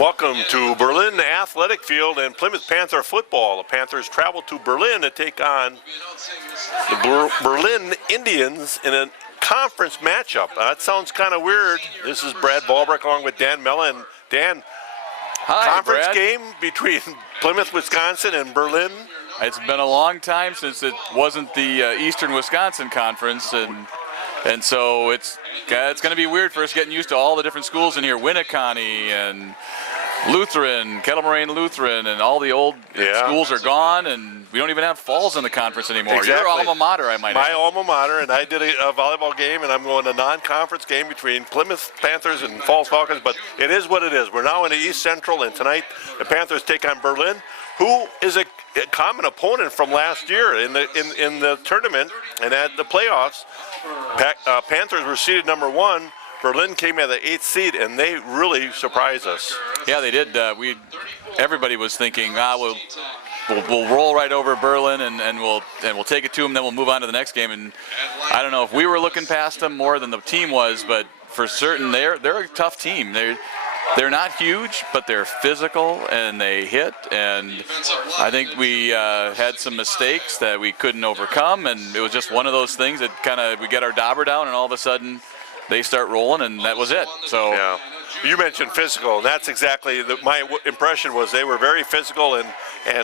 Welcome to Berlin Athletic Field and Plymouth Panther football. The Panthers travel to Berlin to take on the Berlin Indians in a conference matchup. That sounds kind of weird. This is Brad Volbrick along with Dan Mella. And Dan, Hi, conference Brad. game between Plymouth, Wisconsin and Berlin. It's been a long time since it wasn't the Eastern Wisconsin Conference, and so it's going to be weird for us getting used to all the different schools in here. Winneconne and Lutheran, Kettle Moraine Lutheran, and all the old schools are gone, and we don't even have Falls in the conference anymore. Exactly. Your alma mater, I might add. My alma mater, and I did a volleyball game, and I'm going to a non-conference game between Plymouth Panthers and Falls Falcons, but it is what it is. We're now in the East Central, and tonight the Panthers take on Berlin, who is a common opponent from last year in the tournament and at the playoffs. Panthers were seeded number 1. Berlin came at the 8th seed, and they really surprised us. Yeah, they did. Everybody was thinking, we'll roll right over Berlin and we'll take it to them, then we'll move on to the next game. And I don't know if we were looking past them more than the team was, but for certain, they're a tough team. They're not huge, but they're physical and they hit. And I think we had some mistakes that we couldn't overcome, and it was just one of those things that we get our dauber down, and all of a sudden they start rolling, and that was it. So. Yeah. You mentioned physical, and that's exactly my impression was they were very physical, and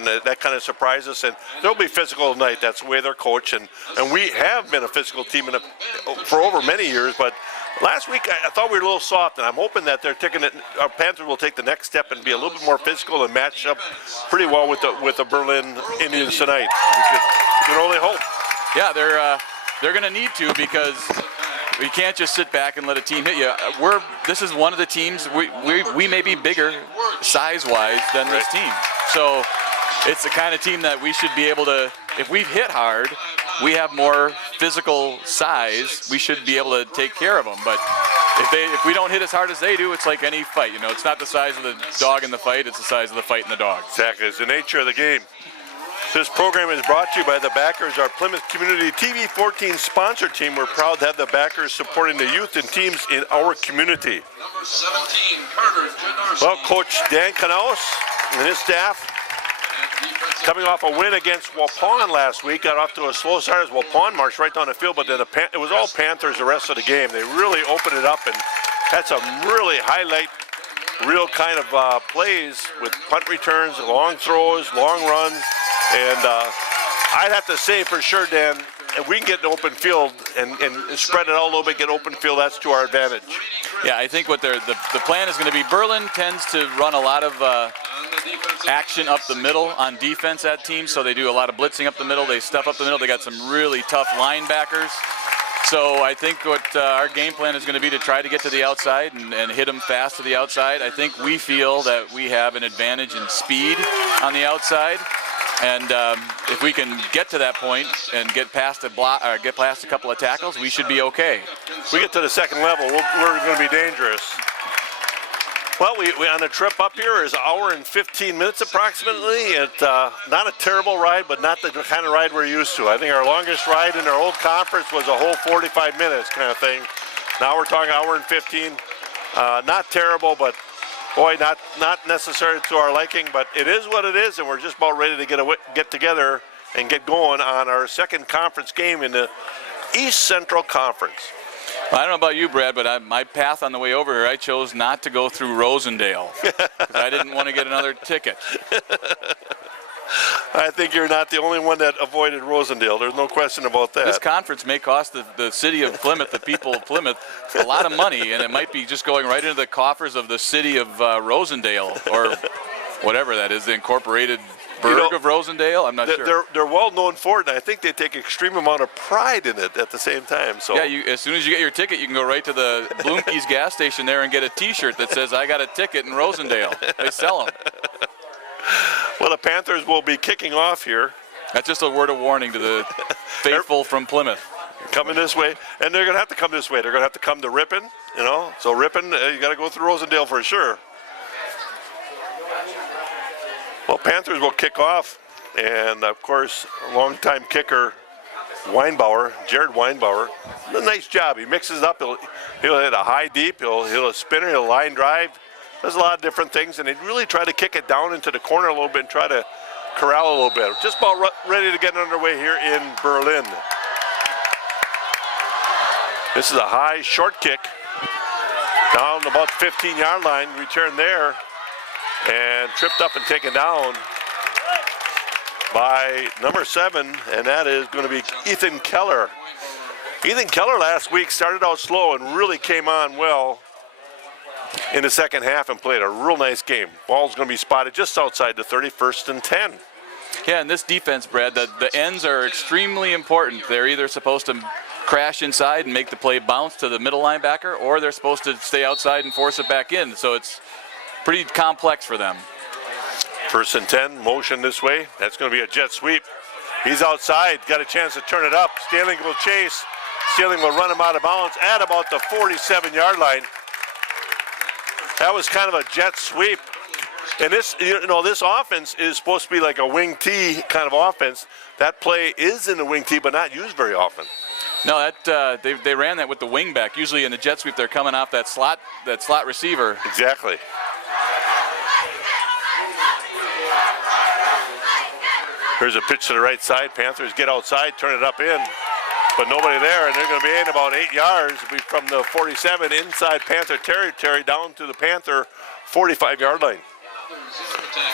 that kind of surprised us. And they'll be physical tonight. That's the way they're coached, and we have been a physical team for over many years. But last week I thought we were a little soft, and I'm hoping that our Panthers will take the next step and be a little bit more physical and match up pretty well with the Berlin Indians tonight. We can only hope. Yeah, they're going to need to, because you can't just sit back and let a team hit you. This is one of the teams, we may be bigger size-wise than this team. So it's the kind of team that we should be able to, if we've hit hard, we have more physical size, we should be able to take care of them. But if we don't hit as hard as they do, it's like any fight. It's not the size of the dog in the fight, it's the size of the fight in the dog. Exactly, it's the nature of the game. This program is brought to you by the backers, our Plymouth Community TV 14 sponsor team. We're proud to have the backers supporting the youth and teams in our community. Number 17, Carter Jodorowsky. Well, Coach Dan Knaus and his staff, coming off a win against Waupun last week, got off to a slow start as Waupun marched right down the field, but then it was all Panthers the rest of the game. They really opened it up and had some really highlight, real kind of plays with punt returns, long throws, long runs. And I'd have to say for sure, Dan, if we can get an open field and spread it out a little bit, get open field, that's to our advantage. Yeah, I think what the plan is going to be, Berlin tends to run a lot of action up the middle on defense at teams, so they do a lot of blitzing up the middle. They stuff up the middle. They got some really tough linebackers. So I think what our game plan is going to be to try to get to the outside and hit them fast to the outside. I think we feel that we have an advantage in speed on the outside. And if we can get to that point and get past a couple of tackles, we should be okay. If we get to the second level, we're going to be dangerous. Well, we on the trip up here is an hour and 15 minutes approximately. It's not a terrible ride, but not the kind of ride we're used to. I think our longest ride in our old conference was a whole 45 minutes kind of thing. Now we're talking hour and 15. Not terrible, but boy, not necessarily to our liking, but it is what it is, and we're just about ready to get together and get going on our second conference game in the East Central Conference. Well, I don't know about you, Brad, but my path on the way over here, I chose not to go through Rosendale because I didn't want to get another ticket. I think you're not the only one that avoided Rosendale. There's no question about that. This conference may cost the city of Plymouth, the people of Plymouth, a lot of money, and it might be just going right into the coffers of the city of Rosendale, or whatever that is, the incorporated burg of Rosendale. I'm not sure. They're well known for it, and I think they take extreme amount of pride in it at the same time. So yeah, as soon as you get your ticket, you can go right to the Bloomke's gas station there and get a T-shirt that says "I got a ticket in Rosendale." They sell them. Well, the Panthers will be kicking off here. That's just a word of warning to the faithful from Plymouth. Coming this way, and they're going to have to come this way. They're going to have to come to Ripon, So Ripon, you got to go through Rosendale for sure. Well, Panthers will kick off, and of course, longtime kicker Jared Weinbauer, a nice job. He mixes it up. He'll hit a high deep. He'll hit a spinner. He'll line drive. does a lot of different things, and they really try to kick it down into the corner a little bit and try to corral a little bit. Just about ready to get underway here in Berlin. This is a high short kick down about the 15-yard line. Return there and tripped up and taken down by number 7, and that is going to be Ethan Keller. Ethan Keller last week started out slow and really came on well in the second half and played a real nice game. Ball's going to be spotted just outside the 31st and 10. Yeah, in this defense, Brad, the ends are extremely important. They're either supposed to crash inside and make the play bounce to the middle linebacker, or they're supposed to stay outside and force it back in. So it's pretty complex for them. 1st and 10, motion this way. That's going to be a jet sweep. He's outside, got a chance to turn it up. Staling will chase. Staling will run him out of bounds at about the 47-yard line. That was kind of a jet sweep. And this, this offense is supposed to be like a wing T kind of offense. That play is in the wing T, but not used very often. No, that they ran that with the wing back. Usually in the jet sweep, they're coming off that slot receiver. Exactly. Here's a pitch to the right side. Panthers get outside, turn it up in, but nobody there, and they're going to be in about 8 yards from the 47 inside Panther territory down to the Panther 45-yard line.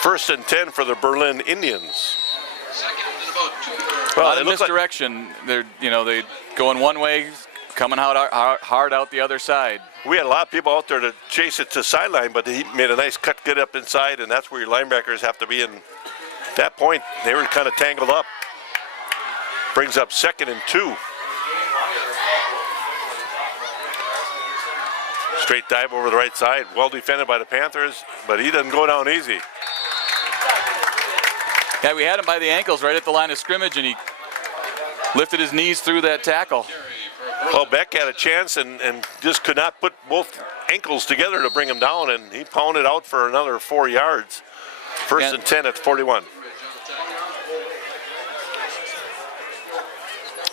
1st and 10 for the Berlin Indians. Well, in misdirection, they're they going one way, coming out hard out the other side. We had a lot of people out there to chase it to sideline, but he made a nice cut, get up inside, and that's where your linebackers have to be in. At that point, they were kind of tangled up. Brings up 2nd and 2. Straight dive over the right side. Well defended by the Panthers, but he doesn't go down easy. Yeah, we had him by the ankles right at the line of scrimmage, and he lifted his knees through that tackle. Well, Beck had a chance and just could not put both ankles together to bring him down, and he pounded out for another 4 yards. 1st and 10 at 41.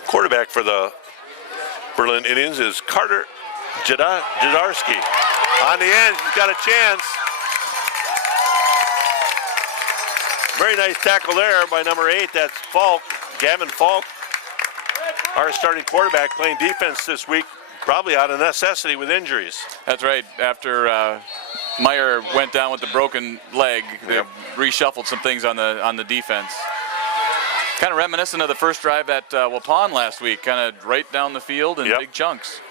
Quarterback for the Berlin Indians is Carter Jadarski. On the end, he's got a chance. Very nice tackle there by number 8. That's Falk, Gavin Falk. Our starting quarterback playing defense this week, probably out of necessity with injuries. That's right. After Meyer went down with the broken leg, they reshuffled some things on the defense. Kind of reminiscent of the first drive at Waupun last week, kind of right down the field in big chunks.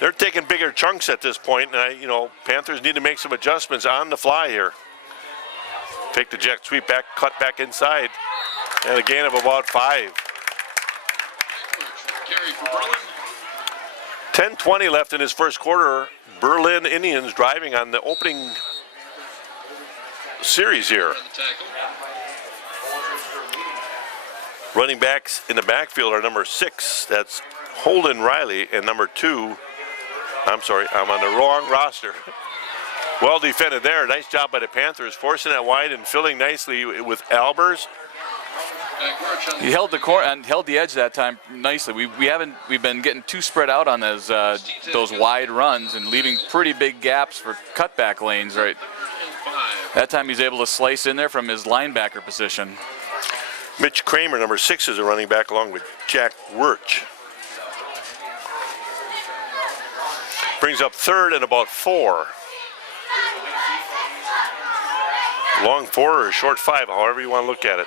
They're taking bigger chunks at this point, and Panthers need to make some adjustments on the fly here. Take the jet sweep back, cut back inside, and a gain of about 5. 10:20 left in his first quarter. Berlin Indians driving on the opening series here. Running backs in the backfield are number 6. That's Holden Riley, and number 2. I'm sorry, I'm on the wrong roster. Well defended there. Nice job by the Panthers, forcing that wide and filling nicely with Albers. He held the core and held the edge that time nicely. We've been getting too spread out on those wide runs and leaving pretty big gaps for cutback lanes. Right. That time he's able to slice in there from his linebacker position. Mitch Kramer, number 6, is a running back along with Jack Wirch. Brings up 3rd and about 4. Long 4 or short 5, however you want to look at it.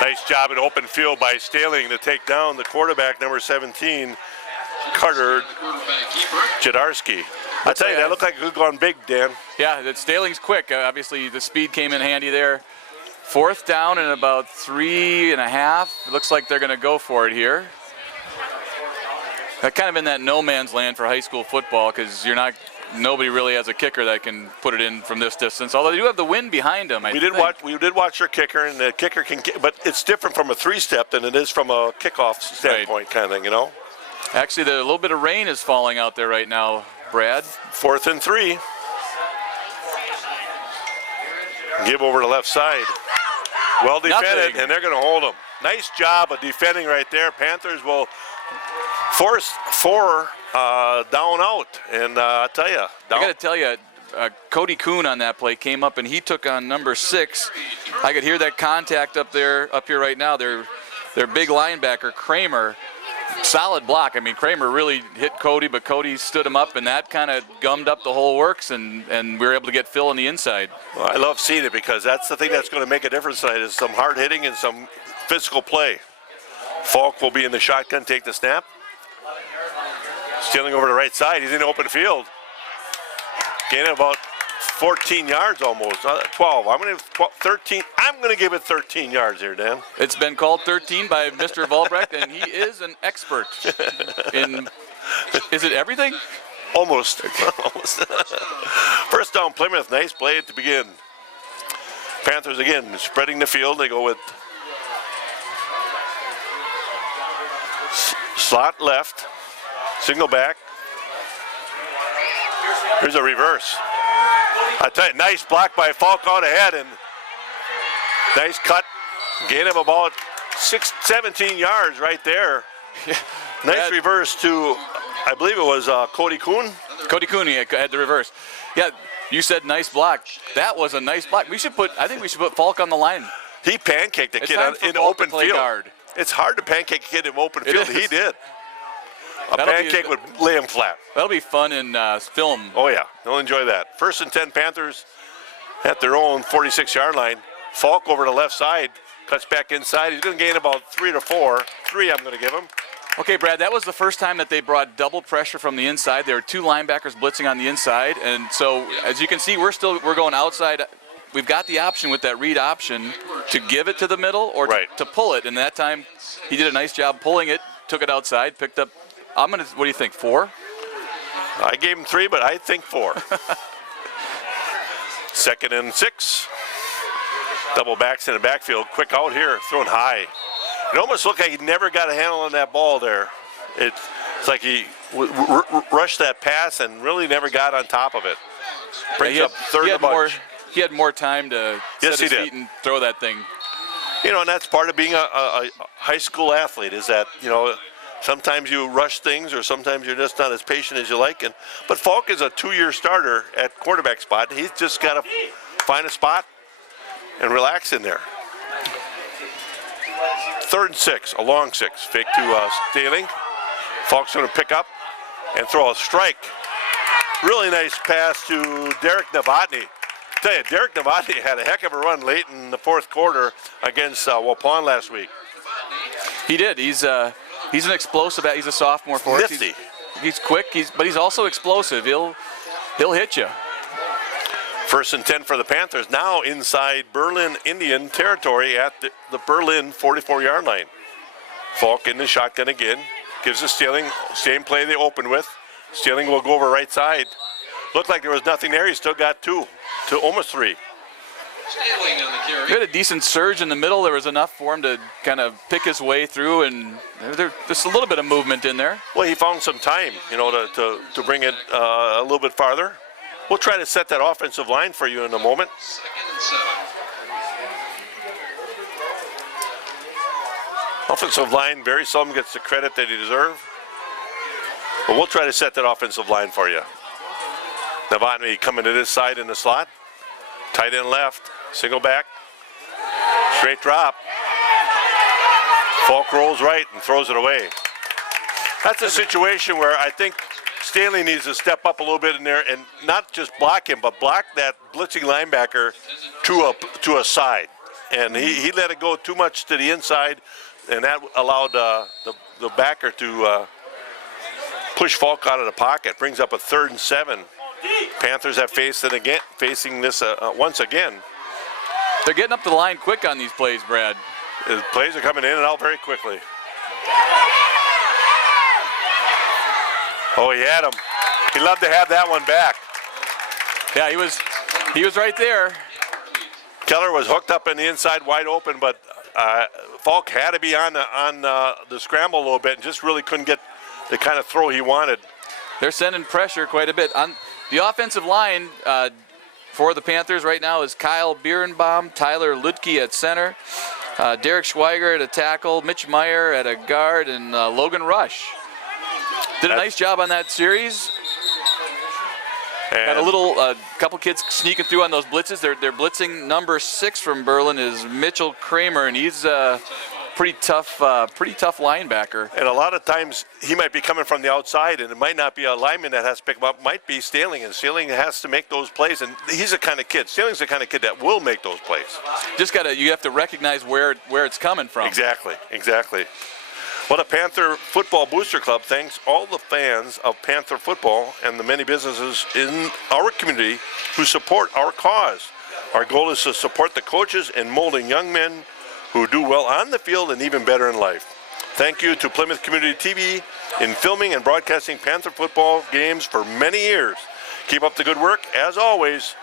Nice job in open field by Staling to take down the quarterback, number 17, Carter Jadarski. I tell you, that looked like it could have gone big, Dan. Yeah, Staling's quick. Obviously, the speed came in handy there. 4th down and about 3.5. It looks like they're going to go for it here. Kind of in that no man's land for high school football, because nobody really has a kicker that can put it in from this distance. Although they do have the wind behind them. We did watch their kicker, and the kicker can, but it's different from a 3-step than it is from a kickoff standpoint, kind of thing, Actually, a little bit of rain is falling out there right now, Brad. 4th and 3. Give over to left side. Well defended, and they're going to hold them. Nice job of defending right there. Panthers will force 4 down out. And I tell you, I got to tell you, Cody Kuhn on that play came up and he took on number 6. I could hear that contact up here right now. Their big linebacker Kramer, solid block. I mean, Kramer really hit Cody, but Cody stood him up, and that kind of gummed up the whole works, and we were able to get Phil on the inside. Well, I love seeing it because that's the thing that's going to make a difference tonight is some hard hitting and some physical play. Falk will be in the shotgun, take the snap. Stealing over the right side. He's in the open field. Gaining about 14 yards almost. 12. I'm going to 13. I'm going to give it 13 yards here, Dan. It's been called 13 by Mr. Volbrecht, and he is an expert in. Is it everything? Almost. Almost. First down, Plymouth. Nice play at the begin. Panthers again spreading the field. They go with slot left, single back. Here's a reverse. I tell you, nice block by Falk out ahead, and nice cut. Gain of about 17 yards right there. Yeah. Nice reverse to, I believe it was Cody Kuhn. Cody Kuhn had the reverse. Yeah, you said nice block. That was a nice block. I think we should put Falk on the line. He pancaked the kid in open field. It's hard to pancake a kid in open field. He did. A pancake would lay him flat. That'll be fun in film. Oh, yeah. They'll enjoy that. 1st and 10 Panthers at their own 46-yard line. Falk over the left side. Cuts back inside. He's going to gain about 3 to 4. 3 I'm going to give him. Okay, Brad, that was the first time that they brought double pressure from the inside. There were 2 linebackers blitzing on the inside. And so, as you can see, we're going outside. We've got the option with that read option to give it to the middle or to pull it. And that time, he did a nice job pulling it, took it outside, picked up. What do you think, 4? I gave him 3, but I think 4. 2nd and 6. Double backs in the backfield. Quick out here, thrown high. It almost looked like he never got a handle on that ball there. It's like he rushed that pass and really never got on top of it. Brings up third of the bunch. He had more time to set his feet and throw that thing. You know, and that's part of being a high school athlete is that, you know, sometimes you rush things or sometimes you're just not as patient as you like. But Falk is a 2-year starter at quarterback spot. He's just got to find a spot and relax in there. 3rd and 6, a long 6. Fake to Staling. Falk's going to pick up and throw a strike. Really nice pass to Derek Novotny. I tell you, Derek Novotny had a heck of a run late in the 4th quarter against Waupun last week. He did. He's an explosive. He's a sophomore for us. Nifty. He's quick. But he's also explosive. He'll hit you. 1st and 10 for the Panthers. Now inside Berlin Indian territory at the Berlin 44-yard line. Falk in the shotgun again. Gives a Stealing. Same play they opened with. Stealing will go over right side. Looked like there was nothing there. He still got 2 to almost 3. Stealing on the carry. He had a decent surge in the middle. There was enough for him to kind of pick his way through, and there's just a little bit of movement in there. Well, he found some time, you know, to bring it a little bit farther. We'll try to set that offensive line for you in a moment. 2nd and 7. Offensive line very seldom gets the credit that he deserves. But we'll try to set that offensive line for you. Novotny coming to this side in the slot. Tight end left. Single back. Straight drop. Falk rolls right and throws it away. That's a situation where I think Stanley needs to step up a little bit in there and not just block him, but block that blitzing linebacker to a side. And he let it go too much to the inside, and that allowed the backer to push Falk out of the pocket. Brings up a 3rd and 7. Panthers have facing this once again. They're getting up to the line quick on these plays, Brad. The plays are coming in and out very quickly. Oh, he had him. He'd love to have that one back. Yeah, he was right there. Keller was hooked up in the inside wide open, but Falk had to be on the scramble a little bit and just really couldn't get the kind of throw he wanted. They're sending pressure quite a bit. On the offensive line for the Panthers right now is Kyle Bierenbaum, Tyler Ludke at center, Derek Schweiger at a tackle, Mitch Meyer at a guard, and Logan Rush. Did a nice job on that series. Had a little couple kids sneaking through on those blitzes. They're blitzing number 6 from Berlin is Mitchell Kramer, and he's pretty tough linebacker. And a lot of times he might be coming from the outside, and it might not be a lineman that has to pick him up. It might be Staling, and Staling has to make those plays. And he's the kind of kid. Staling's the kind of kid that will make those plays. You have to recognize where it's coming from. Exactly. What a Panther Football Booster Club thanks all the fans of Panther football and the many businesses in our community who support our cause. Our goal is to support the coaches in molding young men who do well on the field and even better in life. Thank you to Plymouth Community TV in filming and broadcasting Panther football games for many years. Keep up the good work. As always,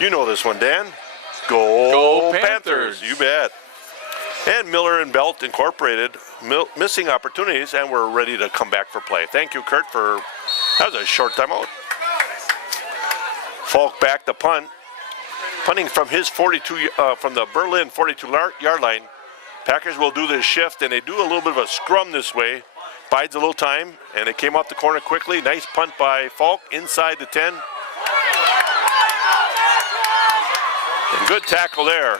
you know this one, Dan. Go Panthers. You bet. And Miller and Belt Incorporated, missing opportunities, and we're ready to come back for play. Thank you, Kurt, that was a short timeout. Falk back to punt. Punting from his from the Berlin 42-yard line. Packers will do this shift, and they do a little bit of a scrum this way. Bides a little time, and it came off the corner quickly. Nice punt by Falk inside the 10. And good tackle there.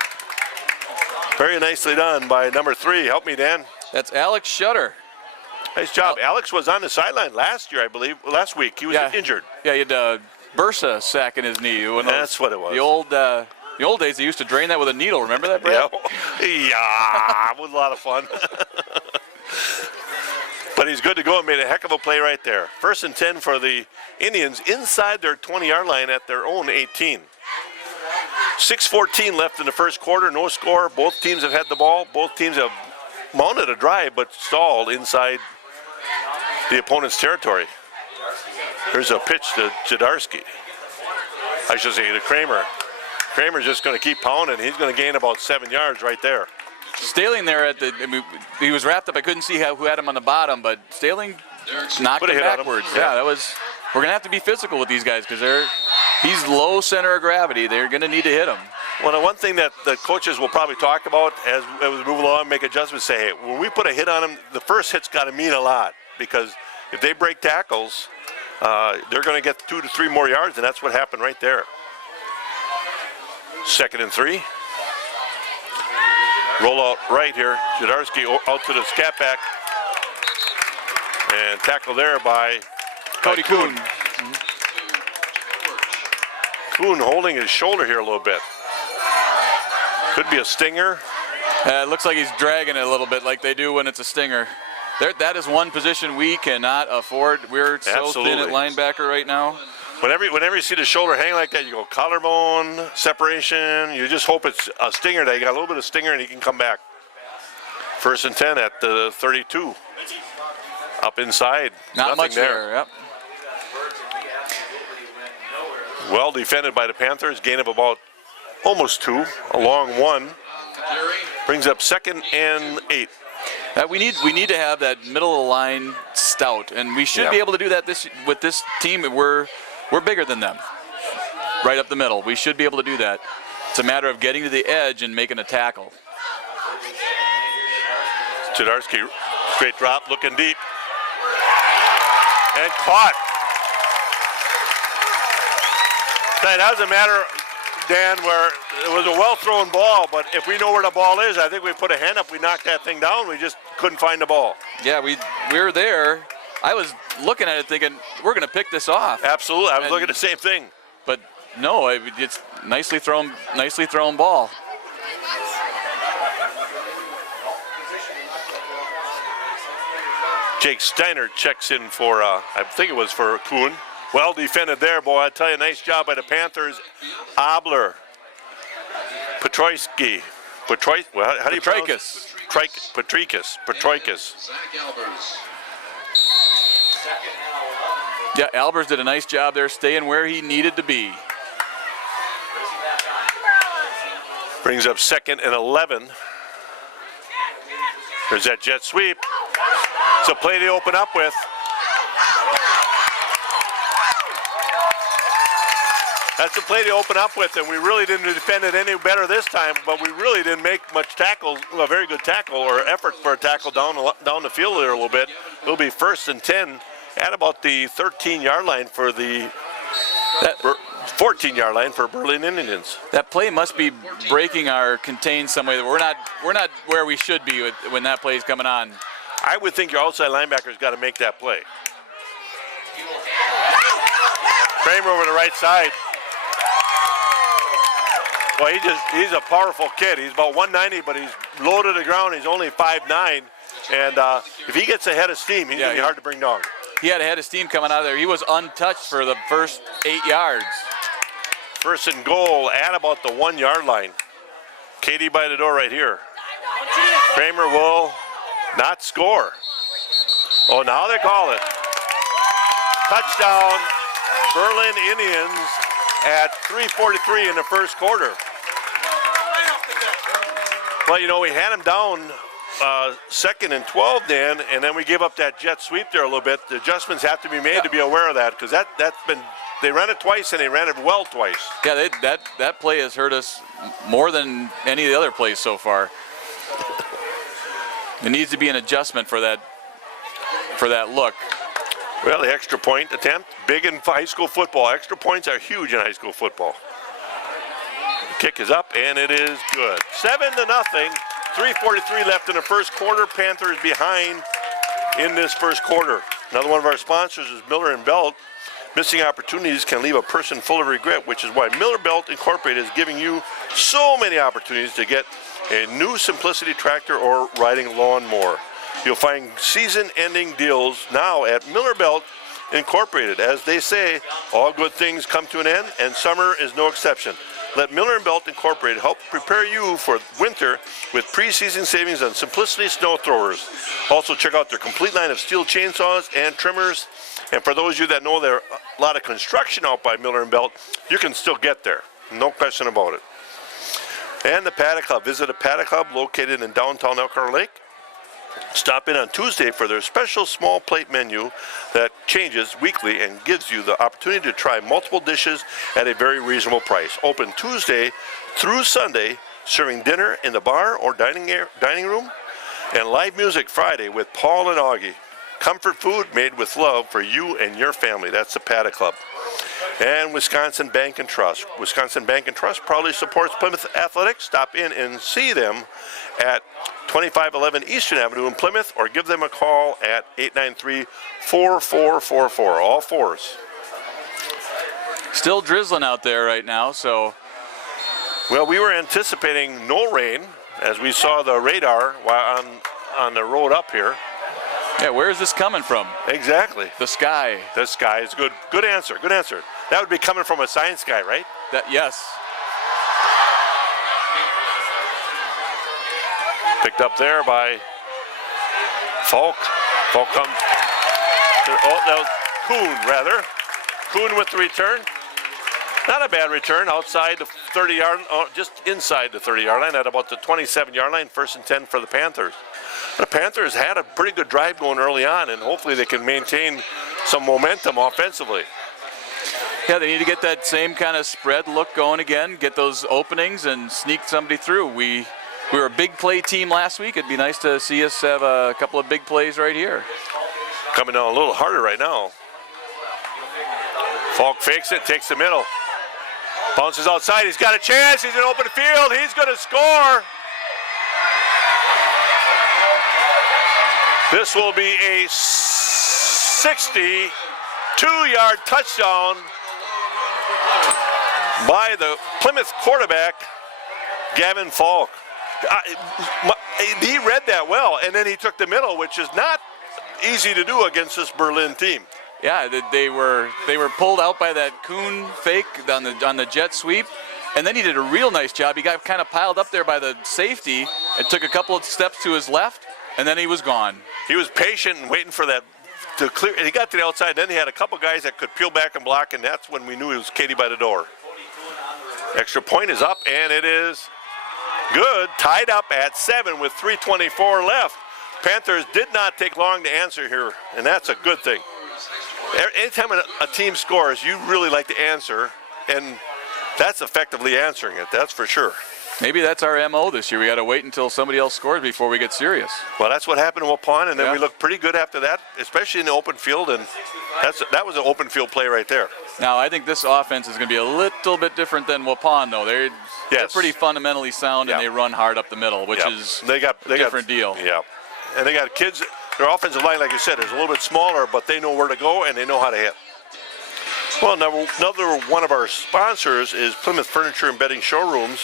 Very nicely done by number 3. Help me, Dan. That's Alex Shutter. Nice job. Alex was on the sideline last year, I believe. Last week. He was injured. Yeah, he had Bursa sack in his knee. That's what it was. The old days, they used to drain that with a needle. Remember that, Brad? Yeah, it was a lot of fun. But he's good to go and made a heck of a play right there. 1st and 10 for the Indians inside their 20-yard line at their own 18. 6:14 left in the first quarter, no score. Both teams have had the ball. Both teams have mounted a drive but stalled inside the opponent's territory. Here's a pitch to Jadarski. I should say to Kramer. Kramer's just going to keep pounding. He's going to gain about 7 yards right there. Staling there he was wrapped up. I couldn't see who had him on the bottom, but Staling knocked him backwards. We're going to have to be physical with these guys because he's low center of gravity. They're going to need to hit him. Well, the one thing that the coaches will probably talk about as we move along, make adjustments, say, hey, when we put a hit on him, the first hit's got to mean a lot because if they break tackles, they're going to get 2 to 3 more yards, and that's what happened right there. 2nd and 3. Roll out right here. Jadarski out to the scat back. And tackle there by Cody Kuhn. Kuhn holding his shoulder here a little bit. Could be a stinger. It looks like he's dragging it a little bit like they do when it's a stinger. That is one position we cannot afford. We're so thin at linebacker right now. Whenever you see the shoulder hang like that, you go collarbone separation. You just hope it's a stinger that you got a little bit of stinger and he can come back. 1st and 10 at the 32. Up inside. Not much there. Yep. Well defended by the Panthers. Gain of about almost 2. A long 1. Brings up 2nd and 8. We need to have that middle of the line stout, and we should be able to do that with this team. We're bigger than them. Right up the middle. We should be able to do that. It's a matter of getting to the edge and making a tackle. Jadarski, straight drop, looking deep. And caught. That was a matter, Dan, where it was a well-thrown ball, but if we know where the ball is, I think we put a hand up, we knocked that thing down, we just couldn't find the ball. Yeah, we were there. I was looking at it thinking, we're going to pick this off. Absolutely, I was looking at the same thing. But no, it's nicely thrown ball. Jake Steiner checks in for, I think it was for Kuhn. Well defended there, boy. I tell you, nice job by the Panthers. Abler, Petroyski, how do you pronounce it? Petroikis. Zach Albers. Yeah, Albers did a nice job there, staying where he needed to be. Brings up 2nd and 11. There's that jet sweep. It's a play they open up with. That's the play to open up with, and we really didn't defend it any better this time, but we really didn't make much tackle, a very good tackle or effort for a tackle down the field there a little bit. It'll be 1st and 10 at about the 13-yard line for the That, 14-yard line for Berlin Indians. that play must be breaking our contain some way. We're not where we should be when that play is coming on. I would think your outside linebacker's got to make that play. Kramer over the right side. Well, he's a powerful kid. He's about 190, but he's low to the ground. He's only 5'9", and if he gets ahead of steam, he's going to be hard to bring down. He had a head of steam coming out of there. He was untouched for the first 8 yards. First and goal at about the 1-yard line. Katie by the door right here. Kramer will not score. Oh, now they call it. Touchdown, Berlin Indians at 3:43 in the first quarter. Well, you know, we had him down 2nd and 12, Dan, and then we gave up that jet sweep there a little bit. The adjustments have to be made to be aware of that, because they ran it twice and they ran it well twice. Yeah, that play has hurt us more than any of the other plays so far. There needs to be an adjustment for that look. Well, the extra point attempt, big in high school football. Extra points are huge in high school football. Kick is up, and it is good. 7-0. 3:43 left in the first quarter. Panthers behind in this first quarter. Another one of our sponsors is Miller & Belt. Missing opportunities can leave a person full of regret, which is why Miller Belt Incorporated is giving you so many opportunities to get a new Simplicity tractor or riding lawnmower. You'll find season-ending deals now at Miller Belt Incorporated. As they say, all good things come to an end, and summer is no exception. Let Miller & Belt Incorporated help prepare you for winter with pre-season savings on Simplicity snow throwers. Also, check out their complete line of steel chainsaws and trimmers. And for those of you that know there are a lot of construction out by Miller & Belt, you can still get there. No question about it. And the Paddock Club. Visit a Paddock Club located in downtown Elkhart Lake. Stop in on Tuesday for their special small plate menu that changes weekly and gives you the opportunity to try multiple dishes at a very reasonable price. Open Tuesday through Sunday, serving dinner in the bar or dining room, and live music Friday with Paul and Augie. Comfort food made with love for you and your family. That's the Paddock Club. And Wisconsin Bank and Trust. Wisconsin Bank and Trust proudly supports Plymouth Athletics. Stop in and see them at 2511 Eastern Avenue in Plymouth, or give them a call at 893-4444. All fours. Still drizzling out there right now, so. Well, we were anticipating no rain as we saw the radar while on the road up here. Yeah, where is this coming from? Exactly. The sky. The sky is good. Good answer. Good answer. That would be coming from a science guy, right? Yes. Picked up there by Falk. Falk comes. That was Kuhn, rather. Kuhn with the return. Not a bad return outside the 30-yard, just inside the 30-yard line at about the 27-yard line. 1st and 10 for the Panthers. The Panthers had a pretty good drive going early on, and hopefully they can maintain some momentum offensively. Yeah, they need to get that same kind of spread look going again, get those openings and sneak somebody through. We were a big play team last week. It'd be nice to see us have a couple of big plays right here. Coming down a little harder right now. Falk fakes it, takes the middle. Bounces outside, he's got a chance, he's in open field, he's gonna score. This will be a 62-yard touchdown by the Plymouth quarterback, Gavin Falk. He read that well, and then he took the middle, which is not easy to do against this Berlin team. Yeah, they were pulled out by that Kuhn fake on the jet sweep, and then he did a real nice job. He got kind of piled up there by the safety and took a couple of steps to his left, and then he was gone. He was patient and waiting for that to clear. And he got to the outside. Then he had a couple guys that could peel back and block, and that's when we knew it was Katie by the door. Extra point is up, and it is good. Tied up at 7 with 3:24 left. Panthers did not take long to answer here, and that's a good thing. Anytime a team scores, you really like to answer, and that's effectively answering it, that's for sure. Maybe that's our MO this year. We got to wait until somebody else scores before we get serious. Well, that's what happened in Waupun, and then Yeah. we looked pretty good after that, especially in the open field, and that was an open field play right there. Now, I think this offense is going to be a little bit different than Waupun, though. They're Yes. pretty fundamentally sound, and Yeah. they run hard up the middle, which Yeah. is they got a different deal. Yeah, and they got kids. Their offensive line, like you said, is a little bit smaller, but they know where to go and they know how to hit. Well, another one of our sponsors is Plymouth Furniture and Bedding Showrooms.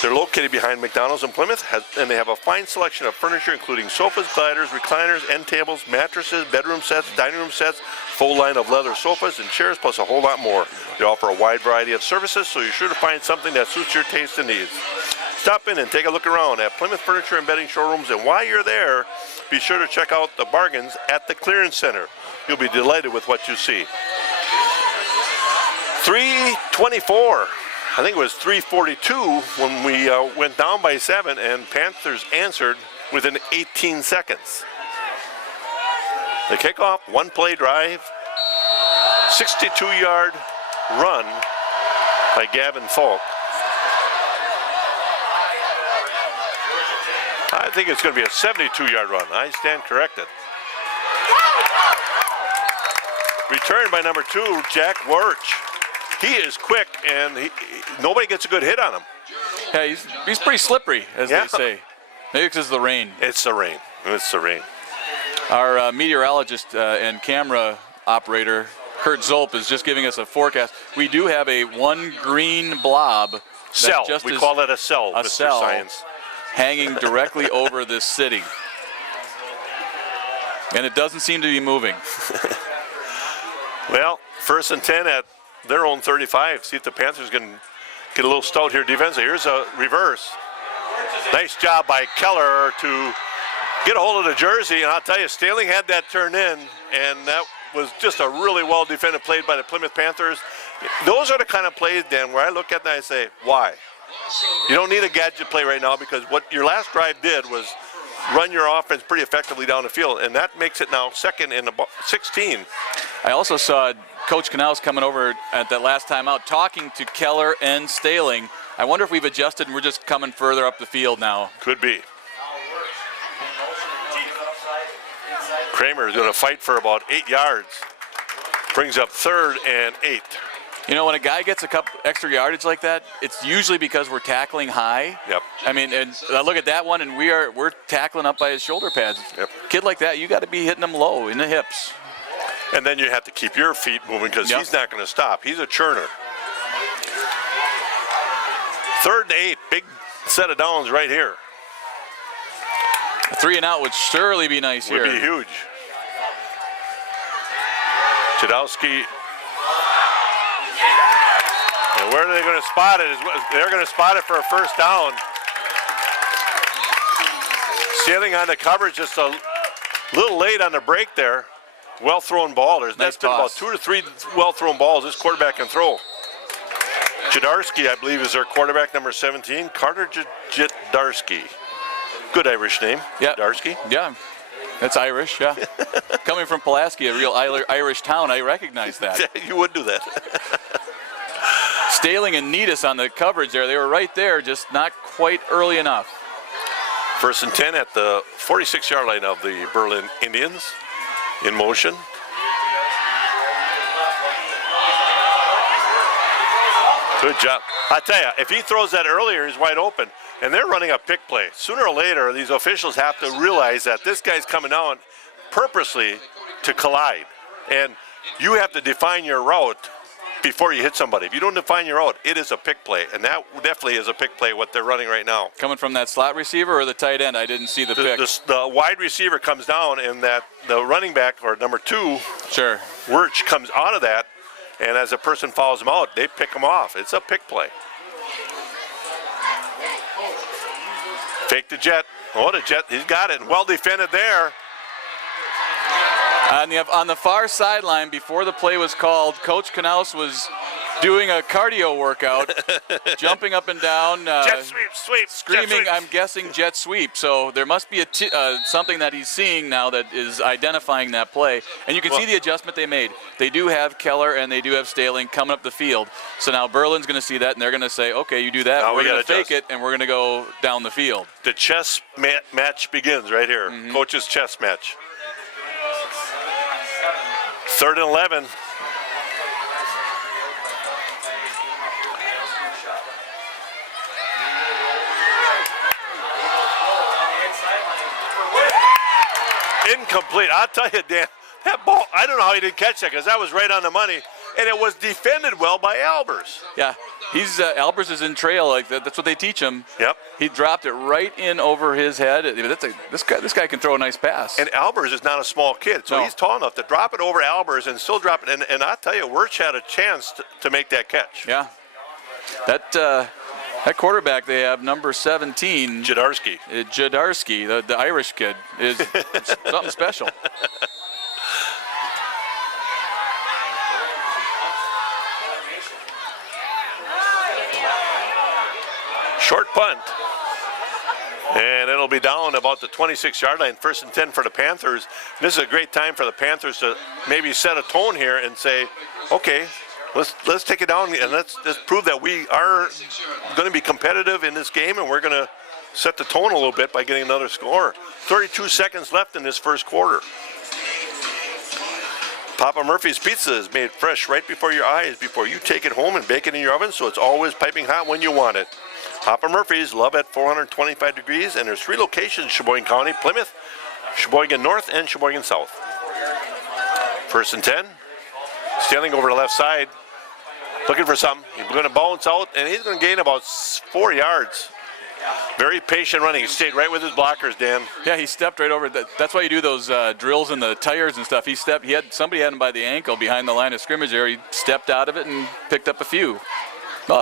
They're located behind McDonald's in Plymouth, and they have a fine selection of furniture, including sofas, gliders, recliners, end tables, mattresses, bedroom sets, dining room sets, full line of leather sofas and chairs, plus a whole lot more. They offer a wide variety of services, so you're sure to find something that suits your taste and needs. Stop in and take a look around at Plymouth Furniture and Bedding Showrooms, and while you're there, be sure to check out the bargains at the Clearance Center. You'll be delighted with what you see. 3:24. I think it was 3:42 when we went down by 7, and Panthers answered within 18 seconds. The kickoff, one-play drive, 62-yard run by Gavin Falk. I think it's going to be a 72-yard run. I stand corrected. Returned by number 2, Jack Warch. He is quick, and nobody gets a good hit on him. Yeah, he's pretty slippery, as Yeah. they say. Maybe it's 'cause of the rain. It's the rain. It's the rain. Our meteorologist and camera operator, Kurt Zolp, is just giving us a forecast. We do have a one green blob. that's Cell. just We as- call it a cell, a Mr. cell. Science. hanging directly over this city. And it doesn't seem to be moving. Well, 1st and 10 at their own 35. See if the Panthers can get a little stout here defensively. Here's a reverse. Nice job by Keller to get a hold of the jersey. And I'll tell you, Staling had that turned in, and that was just a really well-defended play by the Plymouth Panthers. Those are the kind of plays, Dan, where I look at that and I say, why? You don't need a gadget play right now, because what your last drive did was run your offense pretty effectively down the field, and that makes it now second in the 16. I also saw Coach Knaus coming over at that last time out talking to Keller and Staling. I wonder if we've adjusted and we're just coming further up the field now. Could be. Kramer is going to fight for about 8 yards. Brings up 3rd and 8. You know, when a guy gets a couple extra yardage like that, it's usually because we're tackling high. Yep. I mean, and I look at that one, and we're tackling up by his shoulder pads. Yep. Kid like that, you got to be hitting him low in the hips. And then you have to keep your feet moving, because Yep. he's not going to stop. He's a churner. 3rd and 8. Big set of downs right here. A 3-and-out would surely be nice Would here. be huge. Chudowski. And where are they going to spot it? They're going to spot it for a 1st down. Sailing on the coverage just a little late on the break there. Well thrown ball. That's Nice been about toss. 2 to 3 well thrown balls this quarterback can throw. Jadarski, I believe, is their quarterback, number 17. Carter Jadarski. Good Irish name. Yeah. Jadarski. Yeah, that's Irish, yeah. Coming from Pulaski, a real Irish town, I recognize that. You would do that. Staling and Needus on the coverage there. They were right there, just not quite early enough. 1st and 10 at the 46-yard line of the Berlin Indians. In motion. Good job. I tell you, if he throws that earlier, he's wide open. And they're running a pick play. Sooner or later, these officials have to realize that this guy's coming down purposely to collide. And you have to define your route before you hit somebody. If you don't define your route, it is a pick play. And that definitely is a pick play, what they're running right now. Coming from that slot receiver or the tight end? I didn't see the pick. The wide receiver comes down, and that the running back, or number 2, Sure. Wirch, comes out of that, and as a person follows him out, they pick him off. It's a pick play. Fake the jet. Oh, the jet, he's got it. Well defended there. On the far sideline, before the play was called, Coach Knaus was doing a cardio workout, jumping up and down, Jet sweep, screaming, jet sweep. I'm guessing jet sweep. So there must be something that he's seeing now that is identifying that play. And you can see the adjustment they made. They do have Keller and they do have Staling coming up the field. So now Berlin's going to see that and they're going to say, okay, you do that. Now we're we going to gotta fake it and we're going to go down the field. The chess match begins right here. Coach's chess match. 3rd and 11. Incomplete. I'll tell you, Dan, that ball, I don't know how he didn't catch that because that was right on the money, and it was defended well by Albers. Yeah, he's Albers is in trail like that. That's what they teach him. Yep. He dropped it right in over his head. This guy can throw a nice pass. And Albers is not a small kid, so No. he's tall enough to drop it over Albers and still drop it. And I'll tell you, Wirtz had a chance to make that catch. Yeah, that quarterback they have, number 17, Jadarski. Jadarski, the Irish kid, is something special. Short punt. And it'll be down about the 26-yard line, 1st and 10 for the Panthers. This is a great time for the Panthers to maybe set a tone here and say, okay, let's take it down and let's prove that we are going to be competitive in this game, and we're going to set the tone a little bit by getting another score. 32 seconds left in this first quarter. Papa Murphy's Pizza is made fresh right before your eyes before you take it home and bake it in your oven, so it's always piping hot when you want it. Papa Murphy's, love at 425 degrees, and there's 3 locations: Sheboygan County, Plymouth, Sheboygan North, and Sheboygan South. 1st and 10. Stealing over the left side, looking for something. He's going to bounce out, and he's going to gain about 4 yards. Very patient running. He stayed right with his blockers, Dan. Yeah, he stepped right over. That's why you do those drills in the tires and stuff. Somebody had him by the ankle behind the line of scrimmage there. He stepped out of it and picked up a few.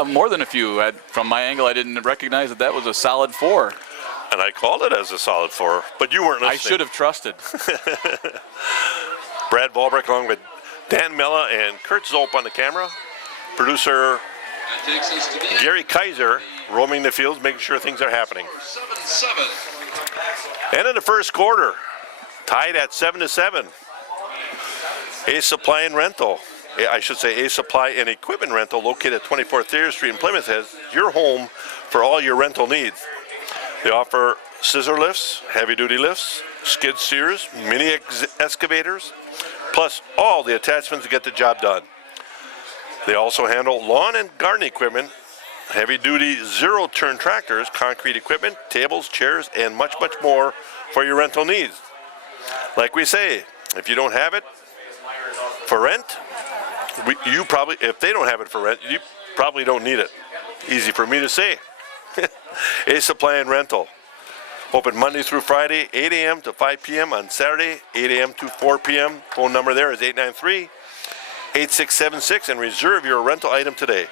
More than a few. From my angle, I didn't recognize that was a solid 4. And I called it as a solid 4, but you weren't listening. I should have trusted. Brad Volbrick along with Dan Mella and Kurt Zolp on the camera. Producer That takes us to the end. Gary Kaiser roaming the fields, making sure things are happening. 7-7. And in the first quarter, tied at 7-7. Ace Supply and Rental. I should say Ace Supply and Equipment Rental, located at 24th Thayer Street in Plymouth, has your home for all your rental needs. They offer scissor lifts, heavy-duty lifts, skid steers, mini excavators, plus all the attachments to get the job done. They also handle lawn and garden equipment, heavy-duty zero-turn tractors, concrete equipment, tables, chairs, and much, much more for your rental needs. Like we say, if you don't have it for rent, if they don't have it for rent, you probably don't need it. Easy for me to say. Ace Supply and Rental. Open Monday through Friday, 8 a.m. to 5 p.m. on Saturday, 8 a.m. to 4 p.m. Phone number there is 893-8676, and reserve your rental item today.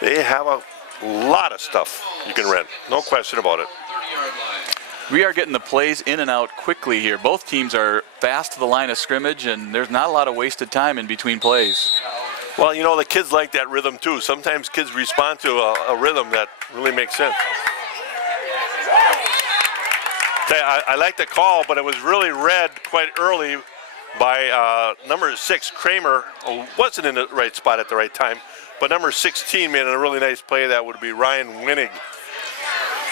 They have a lot of stuff you can rent, no question about it. 30-yard line. We are getting the plays in and out quickly here. Both teams are fast to the line of scrimmage, and there's not a lot of wasted time in between plays. Well, you know, the kids like that rhythm too. Sometimes kids respond to a rhythm that really makes sense. I like the call, but it was really read quite early by number 6, Kramer. Wasn't in the right spot at the right time, but number 16 made a really nice play. That would be Ryan Winnig.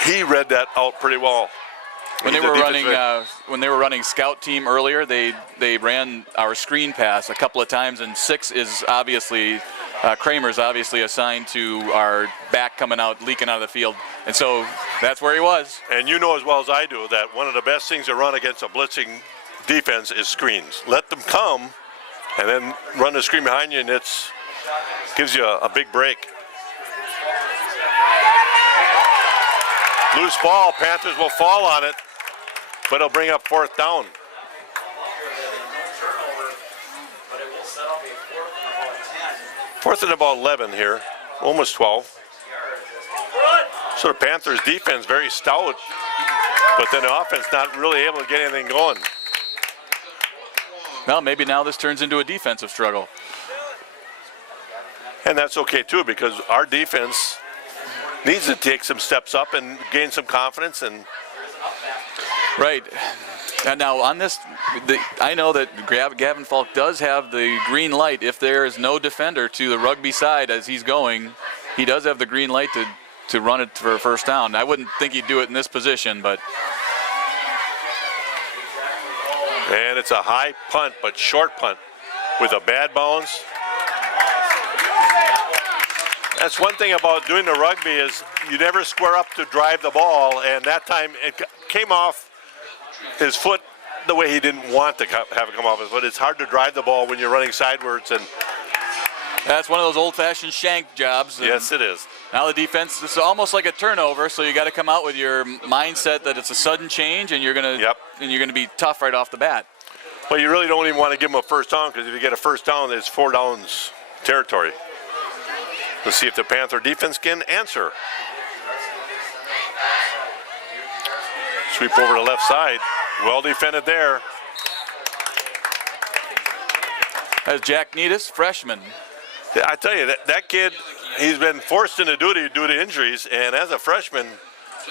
He read that out pretty well. When they were running scout team earlier, they ran our screen pass a couple of times, and 6 is obviously Kramer's obviously assigned to our back coming out, leaking out of the field, and so that's where he was. And you know as well as I do that one of the best things to run against a blitzing defense is screens. Let them come, and then run the screen behind you, and it's gives you a big break. Loose ball, Panthers will fall on it, but it'll bring up 4th down. Fourth and about 11 here, almost 12. So the Panthers defense very stout, but then the offense not really able to get anything going. Well, maybe now this turns into a defensive struggle. And that's okay too, because our defense needs to take some steps up and gain some confidence. And Right. And now on this, I know that Gavin Falk does have the green light. If there is no defender to the Rugby side as he's going, he does have the green light to run it for a first down. I wouldn't think he'd do it in this position, but. And it's a high punt, but short punt with a bad bounce. That's one thing about doing the rugby is you never square up to drive the ball, and that time it came off his foot the way he didn't want to have it come off his foot. It's hard to drive the ball when you're running sidewards, and that's one of those old-fashioned shank jobs. Yes, it is. Now the defense, this is almost like a turnover, so you got to come out with your mindset that it's a sudden change, and you're gonna be tough right off the bat. Well, you really don't even want to give him a first down, because if you get a first down, it's 4 downs territory. Let's see if the Panther defense can answer. Sweep over to the left side. Well defended there. That's Jack Needus, freshman. I tell you, that kid, he's been forced into duty due to injuries, and as a freshman,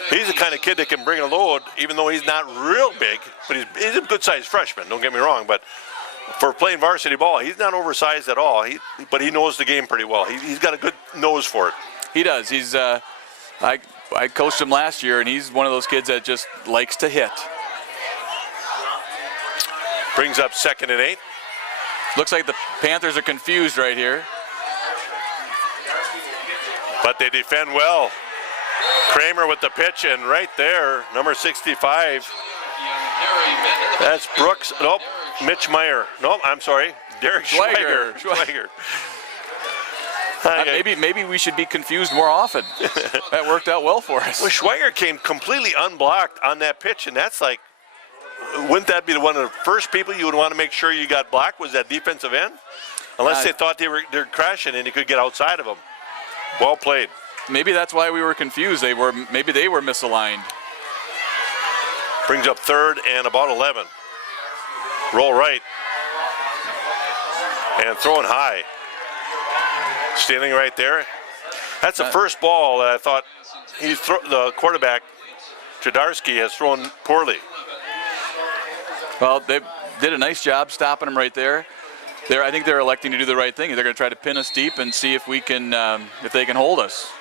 he's the kind of kid that can bring a load, even though he's not real big, but he's a good-sized freshman, don't get me wrong, but for playing varsity ball, he's not oversized at all, but he knows the game pretty well. He's got a good nose for it. He does. He's I coached him last year, and he's one of those kids that just likes to hit. Brings up 2nd and 8. Looks like the Panthers are confused right here. But they defend well. Kramer with the pitch, and right there, number 65. That's Brooks. Nope, Mitch Meyer. Nope, I'm sorry. Derek Schweiger. Maybe we should be confused more often. That worked out well for us. Well, Schweiger came completely unblocked on that pitch, and that's like, wouldn't that be one of the first people you would want to make sure you got blocked, was that defensive end? Unless they thought they're crashing and you could get outside of them. Well played. Maybe that's why we were confused. Maybe they were misaligned. Brings up 3rd and about 11. Roll right. And throwing high. Standing right there. That's the first ball that I thought the quarterback, Jadarski, has thrown poorly. Well, they did a nice job stopping him right there. I think they're electing to do the right thing. They're going to try to pin us deep and see if we can, if they can hold us.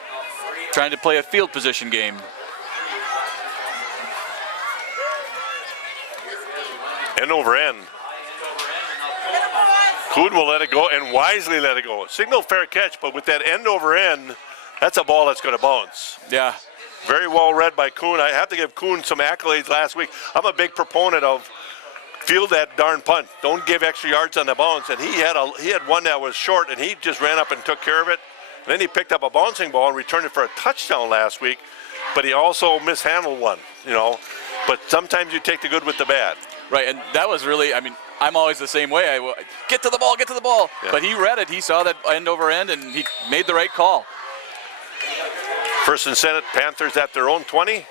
Trying to play a field position game. End over end. Kuhn will let it go and wisely let it go. Signal fair catch, but with that end over end, that's a ball that's going to bounce. Yeah. Very well read by Kuhn. I have to give Kuhn some accolades last week. I'm a big proponent of field that darn punt. Don't give extra yards on the bounce. And he had one that was short, and he just ran up and took care of it. And then he picked up a bouncing ball and returned it for a touchdown last week. But he also mishandled one, But sometimes you take the good with the bad. Right, and that was really, I'm always the same way. Get to the ball. Yeah. But he read it. He saw that end over end, and he made the right call. 1st and 10, Panthers at their own 20.